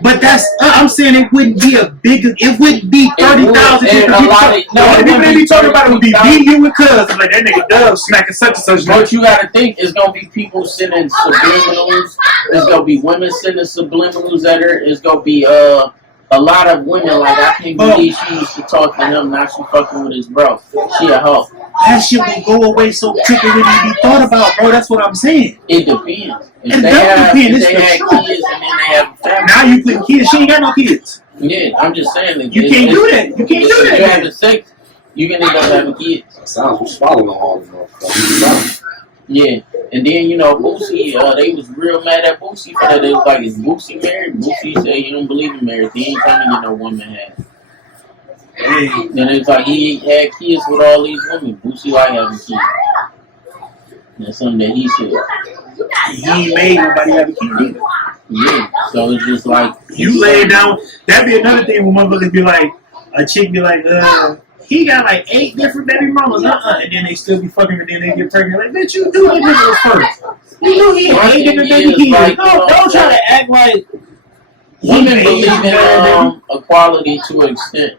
But that's I'm saying it wouldn't be it wouldn't be 30,000 and a lot of- no, the people they be talking about it would be beating you with cuz like that nigga Dub smacking such and such. What you gotta think is gonna be people sending subliminals. There's gonna be women sending subliminals at her. It's gonna be a lot of women like, I can't believe she used to talk to him, now she fucking with his bro. She a hoe. That shit will go away so quick it wouldn't even be thought about, bro. That's what I'm saying. It depends. If It they does have, depend. if It's they the had truth. kids and then they have a family. Now you putting kids. She ain't got no kids. Yeah, I'm just saying that You can't do that. You can't do If that. you having sex, you can end up having kids. sounds we swallowing all of them. Yeah, and then Boosie, they was real mad at Boosie for that. It was like, is Boosie married? Boosie said he don't believe in marriage. He ain't trying to get no woman had. Hey, Then it's like he had kids with all these women. Boosie like having kids. That's something that he said. he ain't made nobody have a kid either. Yeah, so it's just like You lay it down. That'd be another thing when motherfuckers be like, a chick be like, he got like 8 different baby mamas, and then they still be fucking, and then they get pregnant. Like, bitch, you knew the nigga was first. You knew he had 8 different baby kids. Like, Don't try to act like women believe in equality to an extent.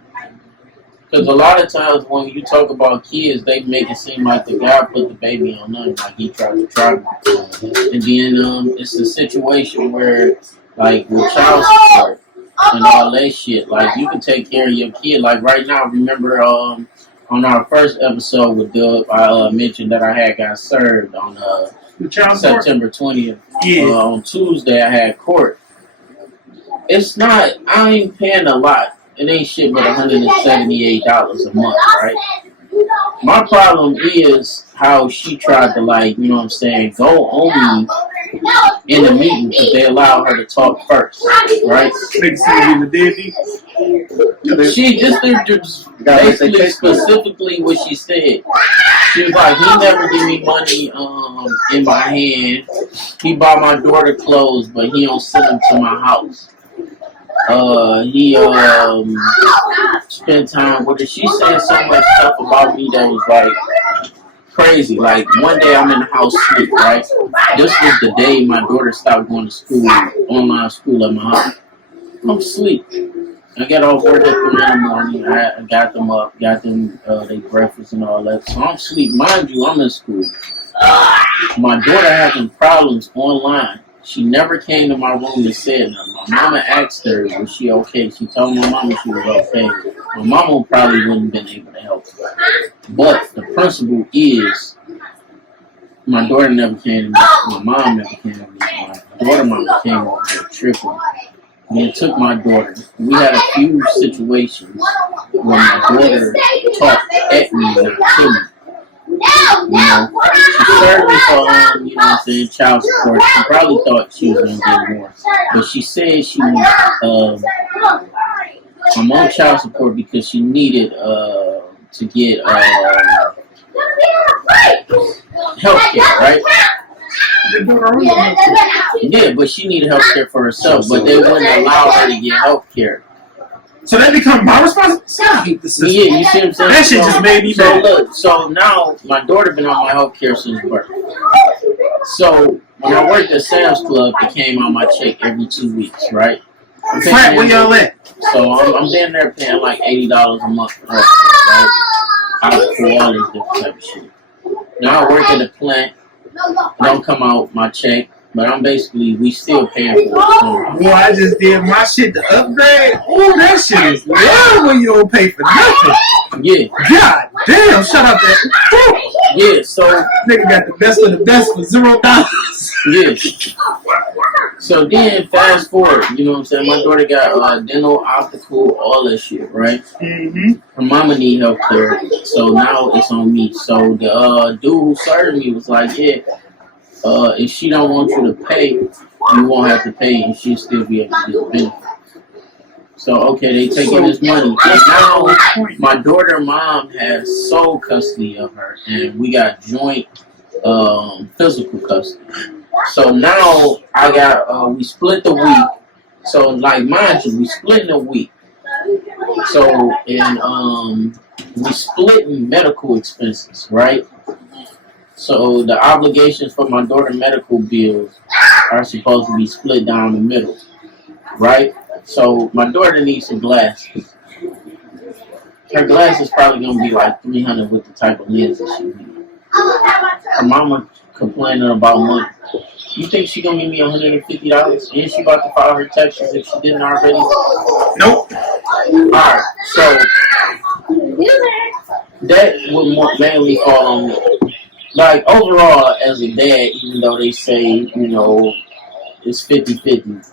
Because a lot of times when you talk about kids, they make it seem like the guy put the baby on them, like he tried to trap them. And then it's a situation where, like, with child support and all that shit, like, you can take care of your kid. Like, right now, remember on our first episode with Doug, I mentioned that I had got served on September 20th. Yeah. On Tuesday, I had court. It's not, I ain't paying a lot. It ain't shit but $178 a month, right? My problem is how she tried to, like, you know what I'm saying, go on me in the meeting because they allow her to talk first, right? Nigga say he was deadbeat. She just basically specifically what she said. She was like, he never give me money in my hand. He bought my daughter clothes, but he don't send them to my house. He spent time with her. She said so much stuff about me that was like crazy. Like, one day I'm in the house sleep, right? This was the day my daughter stopped going to school, online school at my house. I'm asleep. I got off work at 3 in the morning. I got them up, got them their breakfast and all that. So I'm asleep. Mind you, I'm in school. My daughter having problems online. She never came to my room and said nothing. My mama asked her, was she okay? She told my mama she was okay. My mama probably wouldn't have been able to help her. But the principle is, my daughter never came to me. My mom never came to me. My daughter mama came over here tripping. And it took my daughter. We had a few situations where my daughter talked at me, not to me. She served me for, child support. She probably thought she was going to get more. But she said I'm on child support because she needed to get health care, right? Yeah, but she needed health care for herself, but they wouldn't allow her to get health care. So that become my responsibility? I hate the system. Yeah, you see what I'm saying? That shit just made me So mad. look, so now my daughter been on my health care since birth. So when I worked at Sam's Club, it came on my check every 2 weeks, right? Frat, where y'all at? So I'm down there paying like $80 a month for health care, right? Out for all this different type of shit. Now I work at a plant, don't come out my check, but we still paying for it. So, Boy, I just did my shit to upgrade. Oh, that shit is love when you don't pay for nothing. Yeah, God damn, shut up, man. yeah. So Nigga got the best of the best for $0. yeah. So then fast forward, you know what I'm saying? My daughter got dental, optical, all that shit, right? Mm-hmm. Her mama need help care, so now it's on me. So the dude who served me was like, yeah, if she don't want you to pay, you won't have to pay, and she'll still be able to get the benefit. So okay, they taking this money, and now my daughter mom has sole custody of her, and we got joint physical custody. So now I got we split the week. So like mind you, we split in a week. So and we split in medical expenses, right? So the obligations for my daughter medical bills are supposed to be split down the middle, right? So my daughter needs some glasses. Her glasses probably gonna be like $300 with the type of lenses she needs. Her mama complaining about money. You think she gonna give me $150? And she about to file her taxes if she didn't already? Nope. Alright, so that would more mainly fall on me. Like overall, as a dad, even though they say, you know, it's 50-50,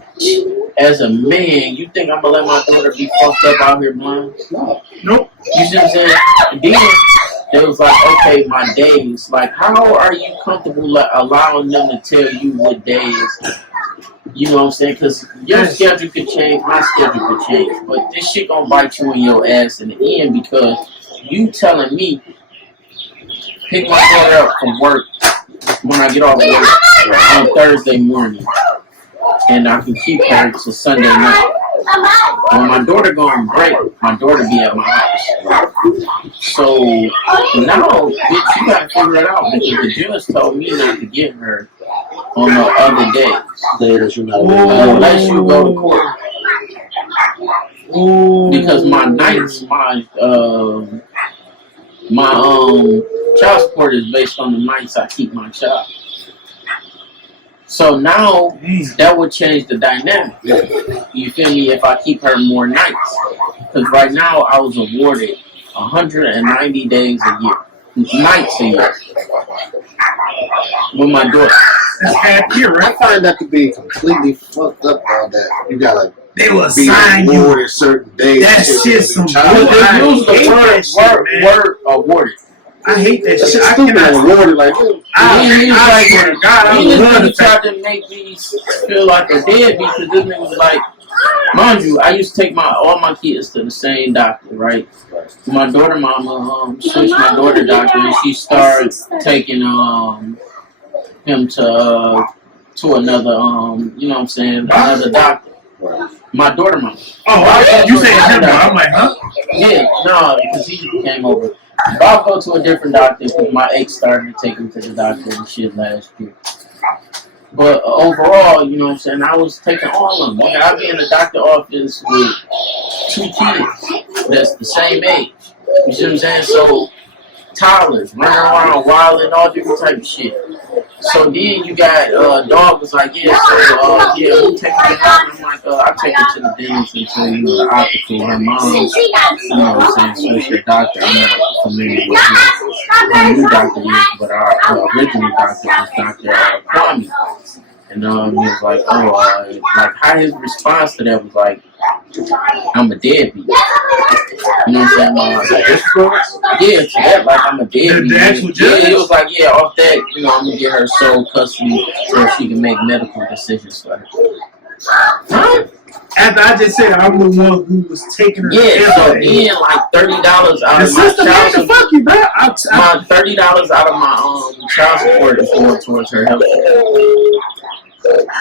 as a man, you think I'm gonna let my daughter be fucked up out here blind? No. Nope. You see what I'm saying? Then they was like, okay, my days. Like, how are you comfortable allowing them to tell you what days? You know what I'm saying? Because your schedule could change, my schedule could change. But this shit gonna bite you in your ass in the end because you telling me, pick my daughter up from work when I get off work on Thursday morning. And I can keep her to Sunday night. When my daughter go on break, my daughter be at my house. So now, bitch, you gotta figure it out because the judge told me not to get her on the other days. That you're not Unless you go to court. Because my nights, my child support is based on the nights I keep my child. So now that would change the dynamic. You feel me? If I keep her more nights, because right now I was awarded 190 days a year, nights a year, with my daughter. That's half year, I right? find that to be completely fucked up. All that you gotta They will be assign you. awarded certain days. That shit's some child. bull- They use the hate that shit, man. word awarded. I hate that That shit. shit's I stupid. cannot. Awarded like I swear to God, I he love literally the fact. tried to make me feel like a deadbeat because this nigga was like, mind you, I used to take all my kids to the same doctor, right? My daughter mama switched my daughter doctor and she started taking him to another you know what I'm saying, another doctor. My daughter mama. Oh, you saying him? I'm like, huh? Yeah, no, because he came over. But I'll go to a different doctor because my ex started to take him to the doctor and shit last year. But overall, you know what I'm saying, I was taking all of them. Like, I'd be in the doctor office with 2 kids that's the same age. You see what I'm saying? So, toddlers, running around, wilding, all different type of shit. So then you got dog was like, yeah, so yeah, we'll take her home. I'm like, I'll take her to the dentist until you know the optical. Her mom, you know what I'm saying, switched her doctor. I'm not familiar with her new doctor is, but our original doctor was Dr. Kwame. And he was like, like how his response to that was like, I'm a deadbeat. You know what I'm saying? Yeah, to that, like I'm a deadbeat. The actual judge? Yeah, it was like, yeah, off that, you know, I'm gonna get her sole custody so she can make medical decisions for her. Huh? After I just said I'm the one who was taking her. Yeah, so then like $30 out The of my system child had to support. fuck you, bro. My $30 out of my child support is going towards her health care.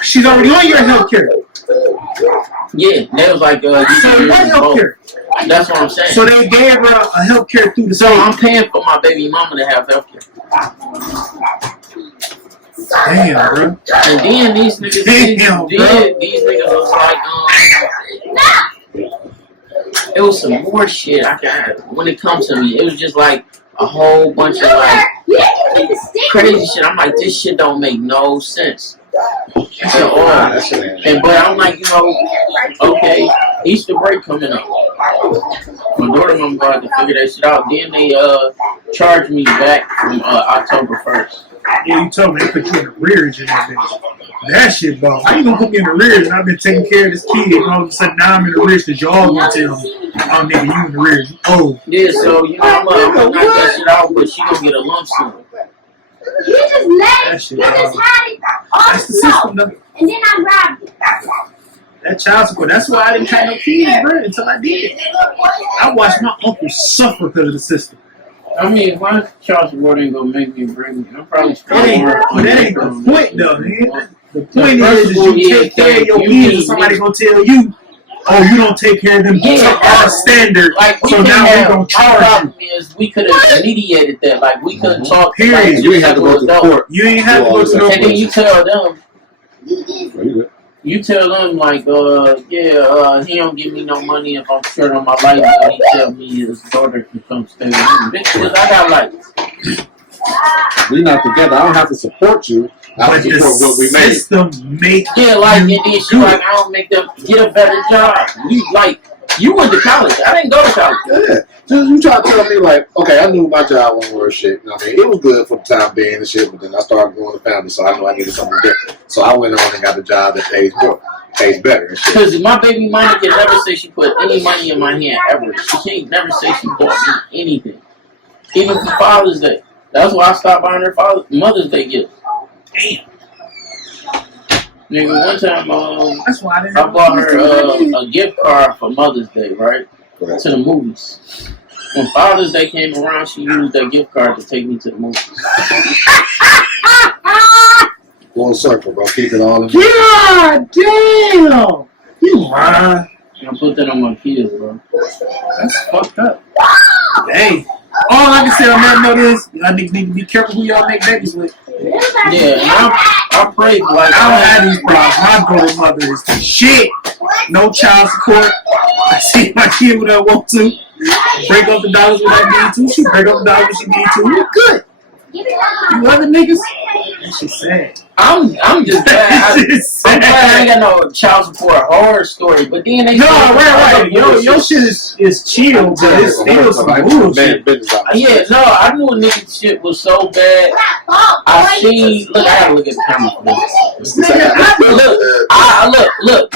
She's already on your health care. Yeah, they was like, So what health care? That's what I'm saying. So they gave her a health care through the So state. I'm paying for my baby mama to have health care. Damn, bro. And then these niggas, Damn, these niggas was like, it was some more shit. When it comes to me, it was just like a whole bunch of like crazy shit. I'm like, this shit don't make no sense at all. And but I'm like, you know, okay, Easter break coming up. My daughter and I'm going to figure that shit out. Then they charge me back from October 1st. Yeah, you told me they put you in arrears in that bitch. That shit, bro. How you gonna put me in arrears and I've been taking care of this kid and all of a sudden now I'm in arrears because y'all gonna tell me, oh nigga, you in arrears. Oh. Yeah, so you know I'm gonna knock that shit out, but she gonna get a lump sum. You just let That it. shit, You just bro. had it on That's the the floor. system, though. And then I grabbed it. That child support. That's why I didn't have no kids, bro, until I did. I watched my uncle suffer because of the system. I mean, why child support ain't gonna make me bring me? I'm probably That ain't the point, though, man. The point is you take care of your kids and somebody gonna tell you, oh, you don't take care of them to our standard, Like, we so couldn't now have, we're gonna my charge you. problem is we could have mediated that. Like, we couldn't talk. Period. Like, You ain't have to go to court. You ain't have to go to no And then you tell them, You like, he don't give me no money if I'm short on my light bill. He tell me his daughter can come stay with me. Bitch, 'cause I got lights. We not together. I don't have to support you. I But the support what we made. system make Yeah, like, and you then she do like, I don't make them get a better job. You went to college. I didn't go to college. Yeah. Just you try to tell me like, okay, I knew my job wasn't worth shit. You know what I mean, it was good for the time being and shit, but then I started going to family, so I knew I needed something different. So I went on and got a job that pays more, pays better and shit. Because my baby mama can never say she put any money in my hand ever. She can't never say she bought me anything. Even for Father's Day. That's why I stopped buying her Mother's Day gifts. Damn. Nigga, one time That's why I didn't I have bought kids her till I did. a gift card for Mother's Day, right? Correct. To the movies. When Father's Day came around, she used that gift card to take me to the movies. Full circle, bro. Keep it all in. God damn! You lying. And I put that on my kids, bro. That's fucked up. Hey, all I can say on that note is, y'all need to be careful who y'all make babies with. Yeah, and I pray for like I don't have these problems. My daughter's mother is the shit. No child support. I see my kid when I want to. Break up the dollars when I need to. She break up the dollars when she need to. We're good. You other niggas? That shit sad. I'm just glad. I'm glad I ain't got no child support horror story, but then they No, right. Your shit is chill, but it's still some bullshit. Yeah, no, I knew a nigga shit was so bad. I seen. Look, I gotta look at the camera for this. Look.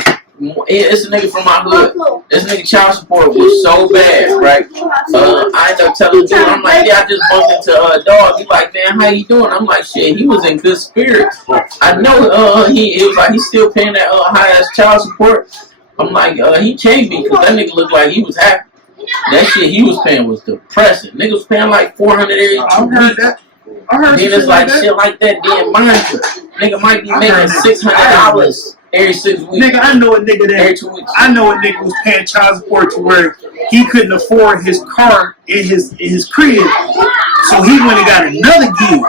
It's a nigga from my hood. This nigga child support was so bad, right? I ended up telling dude, I'm like, yeah, I just bumped into a dog. He like, man, how you doing? I'm like, shit, he was in good spirits. I know it was like he's still paying that high ass child support. I'm like, he can't be because that nigga looked like he was happy. That shit he was paying was depressing. Nigga was paying like $400 every 2 weeks. Then it's like shit like that. Then mind you, nigga might be making $600 every 6 weeks. Nigga, I know a nigga Every that 2 weeks. I know a nigga was paying child support to where he couldn't afford his car in his crib, so he went and got another gig,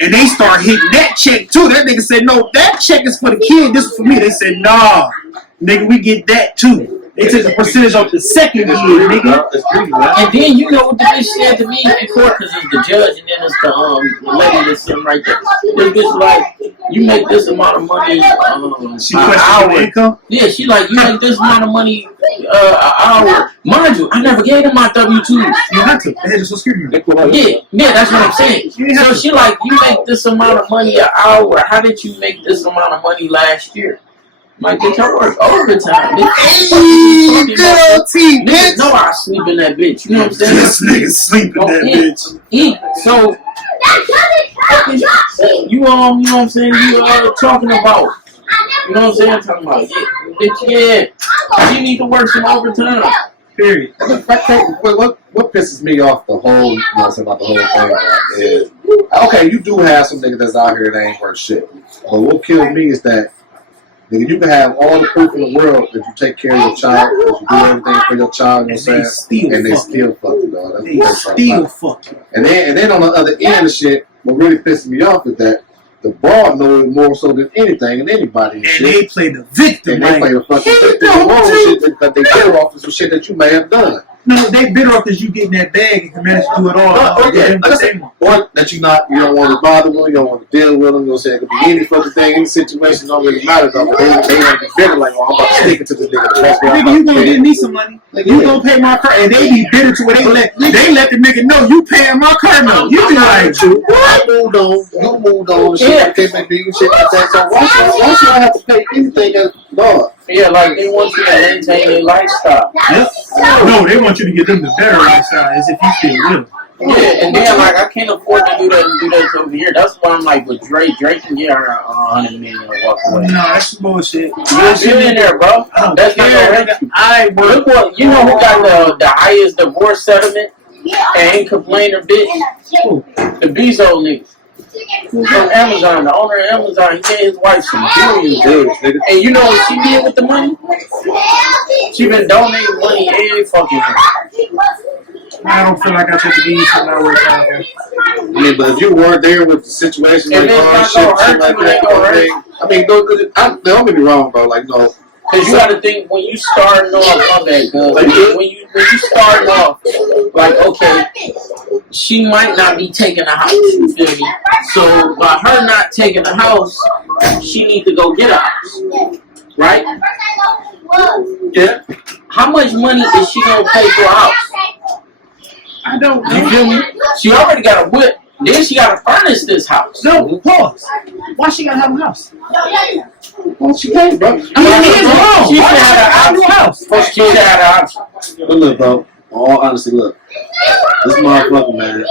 and they start hitting that check too. That nigga said, "No, that check is for the kid. This is for me." They said, "Nah, nigga, we get that too." They took a percentage off the second gig, nigga. And then you know what the bitch said to me in court because it's the judge and then it's the lady that's sitting right there. This bitch like, you make this amount of money She an questioned hour. the income. Yeah, she like, you make this amount of money an hour. Mind you, I never gave them my W-2s. You had to. They had a social security number. Yeah, that's what I'm saying. So she like, you make this amount of money an hour. How did you make this amount of money last year? Like, bitch, I work overtime. Niggas know I sleep in that bitch. You know what I'm saying? This nigga sleep in that bitch. So, you know what I'm saying? You talking about. You know what I'm saying? I'm talking about. Yeah, you need to work some overtime. Period. What pisses me off the whole, you know, about the whole thing is, okay, you do have some niggas that's out here that ain't worth shit. But what kills me is that, nigga, you can have all the proof in the world that you take care of your child, that you do everything for your child, you know what I'm saying? And they still fuck you, dog. They still fuck you. And then on the other end of shit, what really pisses me off is that the broad knows more so than anything and anybody and And shit. they play the victim, And they play the fucking victim role shit that they care off of some shit that you may have done. No, they bitter off because you get in that bag and can manage to do it all. Or that you don't want to bother them, you don't want to deal with them, you know what I'm saying? It could be any fucking thing, any situation, don't really matter though. But they want to be bitter like, oh, I'm about to sticking to the nigga. That's why Nigga, you gonna get me some money. You gonna pay my car, and they be bitter to where they let the nigga know you paying my car note. You be like, I moved on. You moved on. Shit, shit like that. So why should I have to pay anything as dog? Yeah, like they want you to maintain their lifestyle. yep. No, they want you to get them the better lifestyle as if you still will. Yeah, and then like I can't afford to do that over here. That's why I'm like with Drake. Drake can get her 100 million and walk away. No, that's bullshit. You're a billionaire, bro. I don't That's not care. gonna hurt you. I work. Look what you know who got the highest divorce settlement and ain't complain a bit? The Bezos nigga. From Amazon, the owner of Amazon, he gave his wife some billions. And you know what she did with the money? She been donating money every fucking year. I don't feel like I took the deed from my work out there. I mean, but if you weren't there with the situation If like it's all not gonna shit like hurt you, it ain't that, gonna hurt I mean, don't get me wrong, bro. Like, no. Cause you gotta think when you starting off, my bad, cuz when you starting off, like okay, she might not be taking a house, you feel me? So by her not taking a house, she need to go get a house, right? Yeah. How much money is she gonna pay for a house? I don't You know. feel me? She already got a whip, then she gotta furnish this house. No, pause. Why she gotta have a house? Well, she can't, bro. I mean, it's wrong. She should Why have she a house? house. She should have a house. But look, bro. All honesty, look. This motherfucker, man.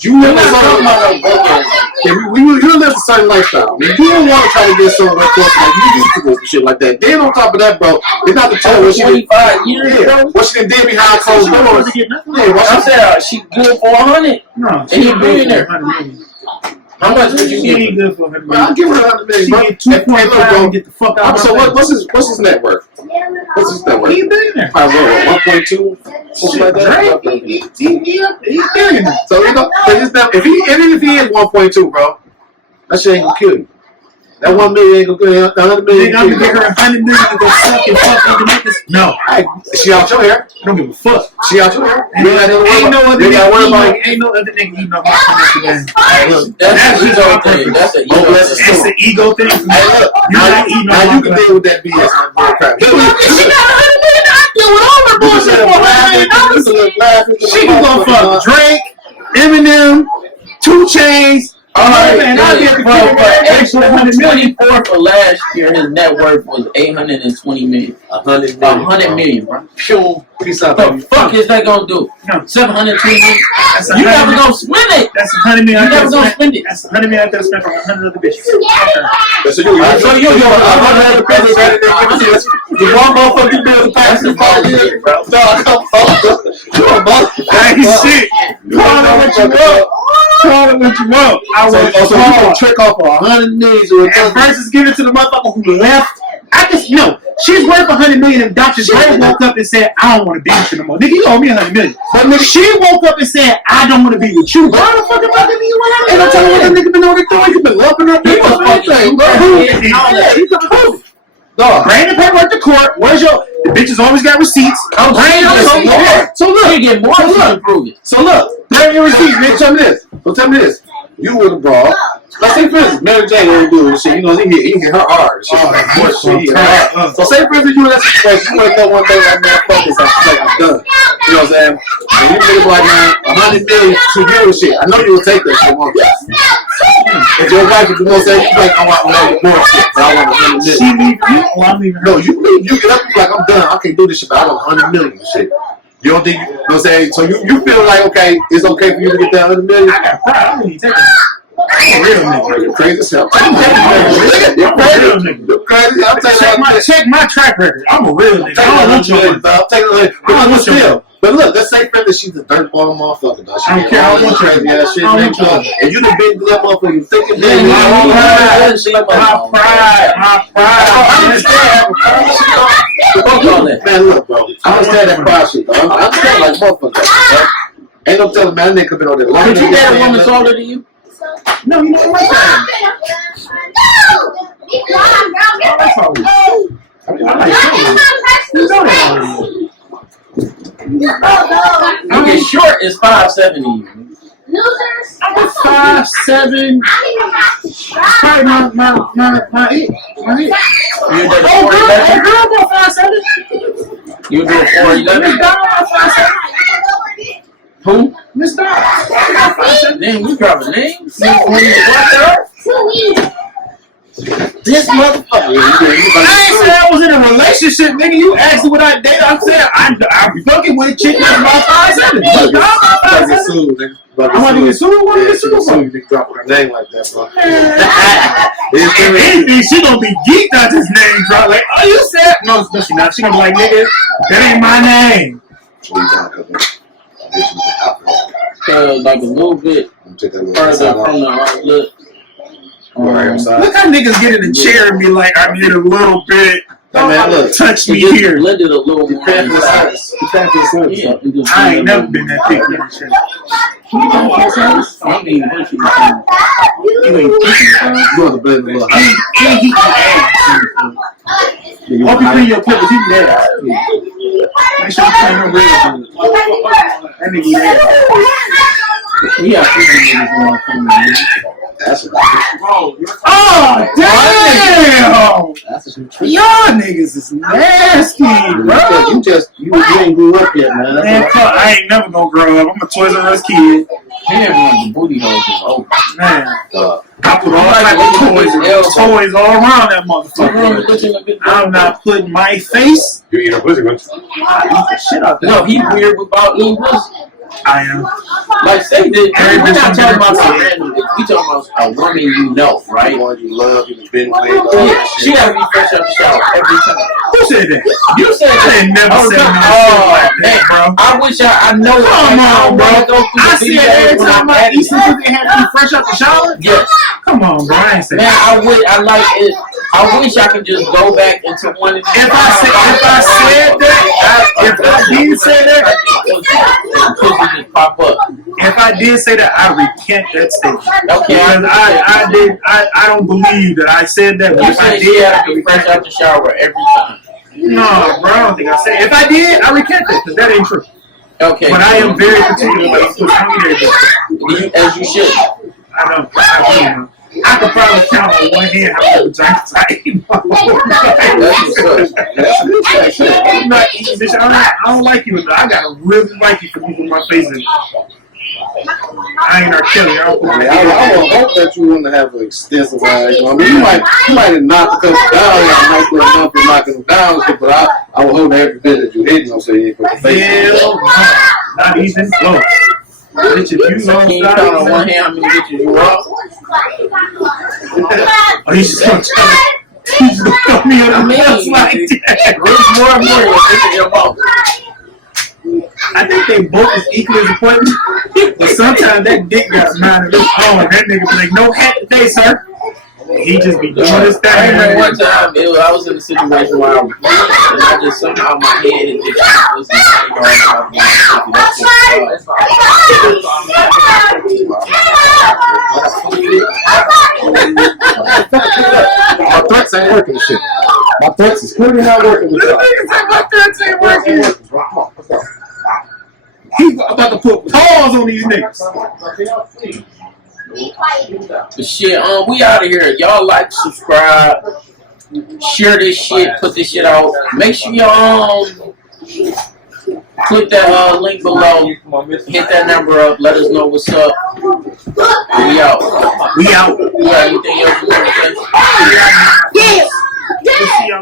You We're live not talking a about no broke ass. you live a certain lifestyle. I mean, you don't want to try to get somewhere close like you used to do and shit like that. Then on top of that, bro, they not to tell what she did. 25 years, Yeah, bro. what she did behind closed doors. Yeah, what I she said she good for 100. No, And he a billionaire. How much would you She give ain't him? good for her. I'll give her 100 million, She bro. get Hey, look, 2.5 bro. and get the fuck out. So what's his net worth? What's his net worth? He a billionaire. Probably what, 1.2, something like that. Drake, he billionaire. So you know, if he is 1.2, bro, that shit ain't gonna kill you. That 1 million ain't gonna kill you. 100 million. Nigga, I'm gonna get her 100 million to go suck and fuck and make this. No, Hey, she out your hair. I don't give a fuck. She out your hair. Ain't no other You gotta worry nigga about eating. Ain't no other nigga eating up my financial game. Hey, look, That's that's an just ego my thing. preference. That's an Oh, ego that's thing. It's an ego thing. Hey, look. You're not eating Now on you my can back. deal with that BS and bull crap. She got 100 million. I deal with all her bullshit for $100 million. She can go fuck Drake, Eminem, 2 Chainz. All right, man, I get the bro, kid but extra 100 million. 24th of last year, his net worth was 820 million. 100 100 million, bro. Pure peace out, What baby. the fuck is that gonna do? No. 720 million? That's You 100 never million. gonna spend it. That's 100 million. You never gonna spend it. That's 100 million I could have spent on 100 other bitches. Okay. So you The one motherfucking bill to pass the 5 years, bro. Hey, shit. Call it what you want. Call it what you want. I So was you gonna trick off 100 million to and versus giving it to the motherfucker who left. I just no. She's worth 100 million. If Dr. Dre woke up and said, "I don't want to be with you no more," nigga, you owe me 100 million. But nigga, she woke up and said, "I don't want to be with you." Why the fuck am I giving you 100 And I'm telling you, that nigga been on the door. He been loving her. He was fucking Yeah, he could prove it. Dog. Bring the paperwork to court. Where's your? The bitches always got receipts. I'm Bring saying them. more. So look. You get more So to look. improve it. So look, bring your receipts, bitch. Tell me this. So tell me this. You would have brought. Let's say for instance, Mary J. ain't doing this shit. You know, he hit her hard. Shit, like, more shit. He hit her hard. So say for instance, you in that situation, you would have done one thing like, man, fuck this. I'm done. You know what I'm saying? And you niggas like, man, 100 million to you and shit. I know you will take that shit, won't you? If your wife, you know what I'm saying, you like, I want more shit, but I want 100 million. She leave you. Oh, I'm leaving her. No, you get up, you like, I'm done. I can't do this shit, but I want 100 million and shit. You don't think, you know what I'm saying? So you feel like, okay, it's okay for you to get that 100 million? I got pride. I wouldn't even take it. I'm a real nigga. You're crazy as hell. I'm a real nigga. You're crazy. I'm taking Check my track record. I'm a real nigga. I don't want your money. I'm taking but still. But look, let's say for instance she's a dirt ball motherfucker, though. She I don't care. I want your crazy ass shit. I want your Nigga. And you the big glove motherfucker, you thinking Yeah, My pride. I understand that. Man, look, bro. I understand that pride shit, though. I understand like motherfucker, bro. Ain't no telling, man. That nigga been on there long. Could you get a woman taller than you? No, you know what? That's all. I like shit. You know that already. Okay, short is 5'7" you. Losers. I'm a 5'7". Probably my it. Right. You do Oh, the girl, 411? about 5'7". You do a Miss 411? Donna about 5'7". Who? Miss Donna about 5'7". Damn, we dropping names? Too easy. This motherfucker. I ain't say I was in a relationship, nigga. You asked me what I date. I'm saying I be fucking with a chick that's about 5'7". Miss Donna about 5'7". I'm about to get sued. What are you sued for? You drop her name like that, bro. If anything, she gonna be geeked out this name drop. Like, oh, you said no, she not. She gonna be like, nigga, that ain't my name. Like a little bit further from the outlet. Look how niggas get in the chair and be like, I need a little bit. Hey, man, look. Touch me Just here. blend it a little more. Depends on the size. Depends on the size. Yeah, and just I ain't blend it never been that picky in the chair. I mean, what you doing? You ain't picky. You want to blend a little hot. And he can ass. Hope you clean your clippers. He can ass. Make sure you clean her real good. That nigga ass. We got 3 niggas going to come in. That's a Oh, damn! That's a treat. Y'all niggas is nasty, bro. You ain't grew up yet, man. Man, fuck, I ain't never gonna grow up. I'm a Toys R Us kid. Everyone, the booty holes is over. Man, Uh, I put all type of toys all around that motherfucker. I'm not putting my face. you eat a pussy, man. I eat the shit out there. No, he weird about eating pussy. I am. Like, say that. Every We're bitch not I'm talking about getting some random bitch. We talking about a woman you know, right? The one you love, you've been with, all Yeah, that she shit. gotta be fresh out the shower every time. Who said that? You said I that. ain't never Oh, said no. no Oh, shit like man. that, bro. I wish I know. Come on, bro. I see said every time I eat something, they have to be fresh out the shower. Yes. Come on, bro. I ain't saying Man, that. I like it. I wish I could just go back into one of these. If I said that, if I did say that, pussy just pop up. if I did say that, I recant that statement. Okay. Because I don't believe that I said that. But You if I said she did, had I to be recant fresh out the shower every time. No, bro, I don't think I said. If I did, I recant that because that ain't true. Okay. But I am very particular about this. I don't eat everything. As you should. I don't. I don't know. I could probably count on one hand how many vaginas I eat. That's what's up. I'm not eating this. I don't like you enough. I gotta really like you for me to put my face in. I ain't R. Kelly. I don't put my I would hope that you want to have an extensive eyes. I mean, you might knock a couple down, you might put enough for knocking them down, but I would hope that every bit that you hit, so you ain't put the face in. Hell no. Not even close. Bitch, if you So know can you count on one hand how many bitches you rock? oh, you just gonna throw me on the bus like that. What's more important than your mouth? I think they both is equally as important, but sometimes that dick got mine of his own. That nigga be like, no hat today, sir. He just be doing his thing. I remember one time I was in a situation where I was and I just somehow my head had just My threats ain't working with shit. My threats is clearly not working with This y'all. nigga said my threats ain't working. Come on, let's go. He about to put pause on these niggas. But shit, we out of here. Y'all like, subscribe, share this shit, put this shit out. Make sure you click that link below, hit that number up, let us know what's up. We out. We out. You got anything else you want to say? We'll see y'all.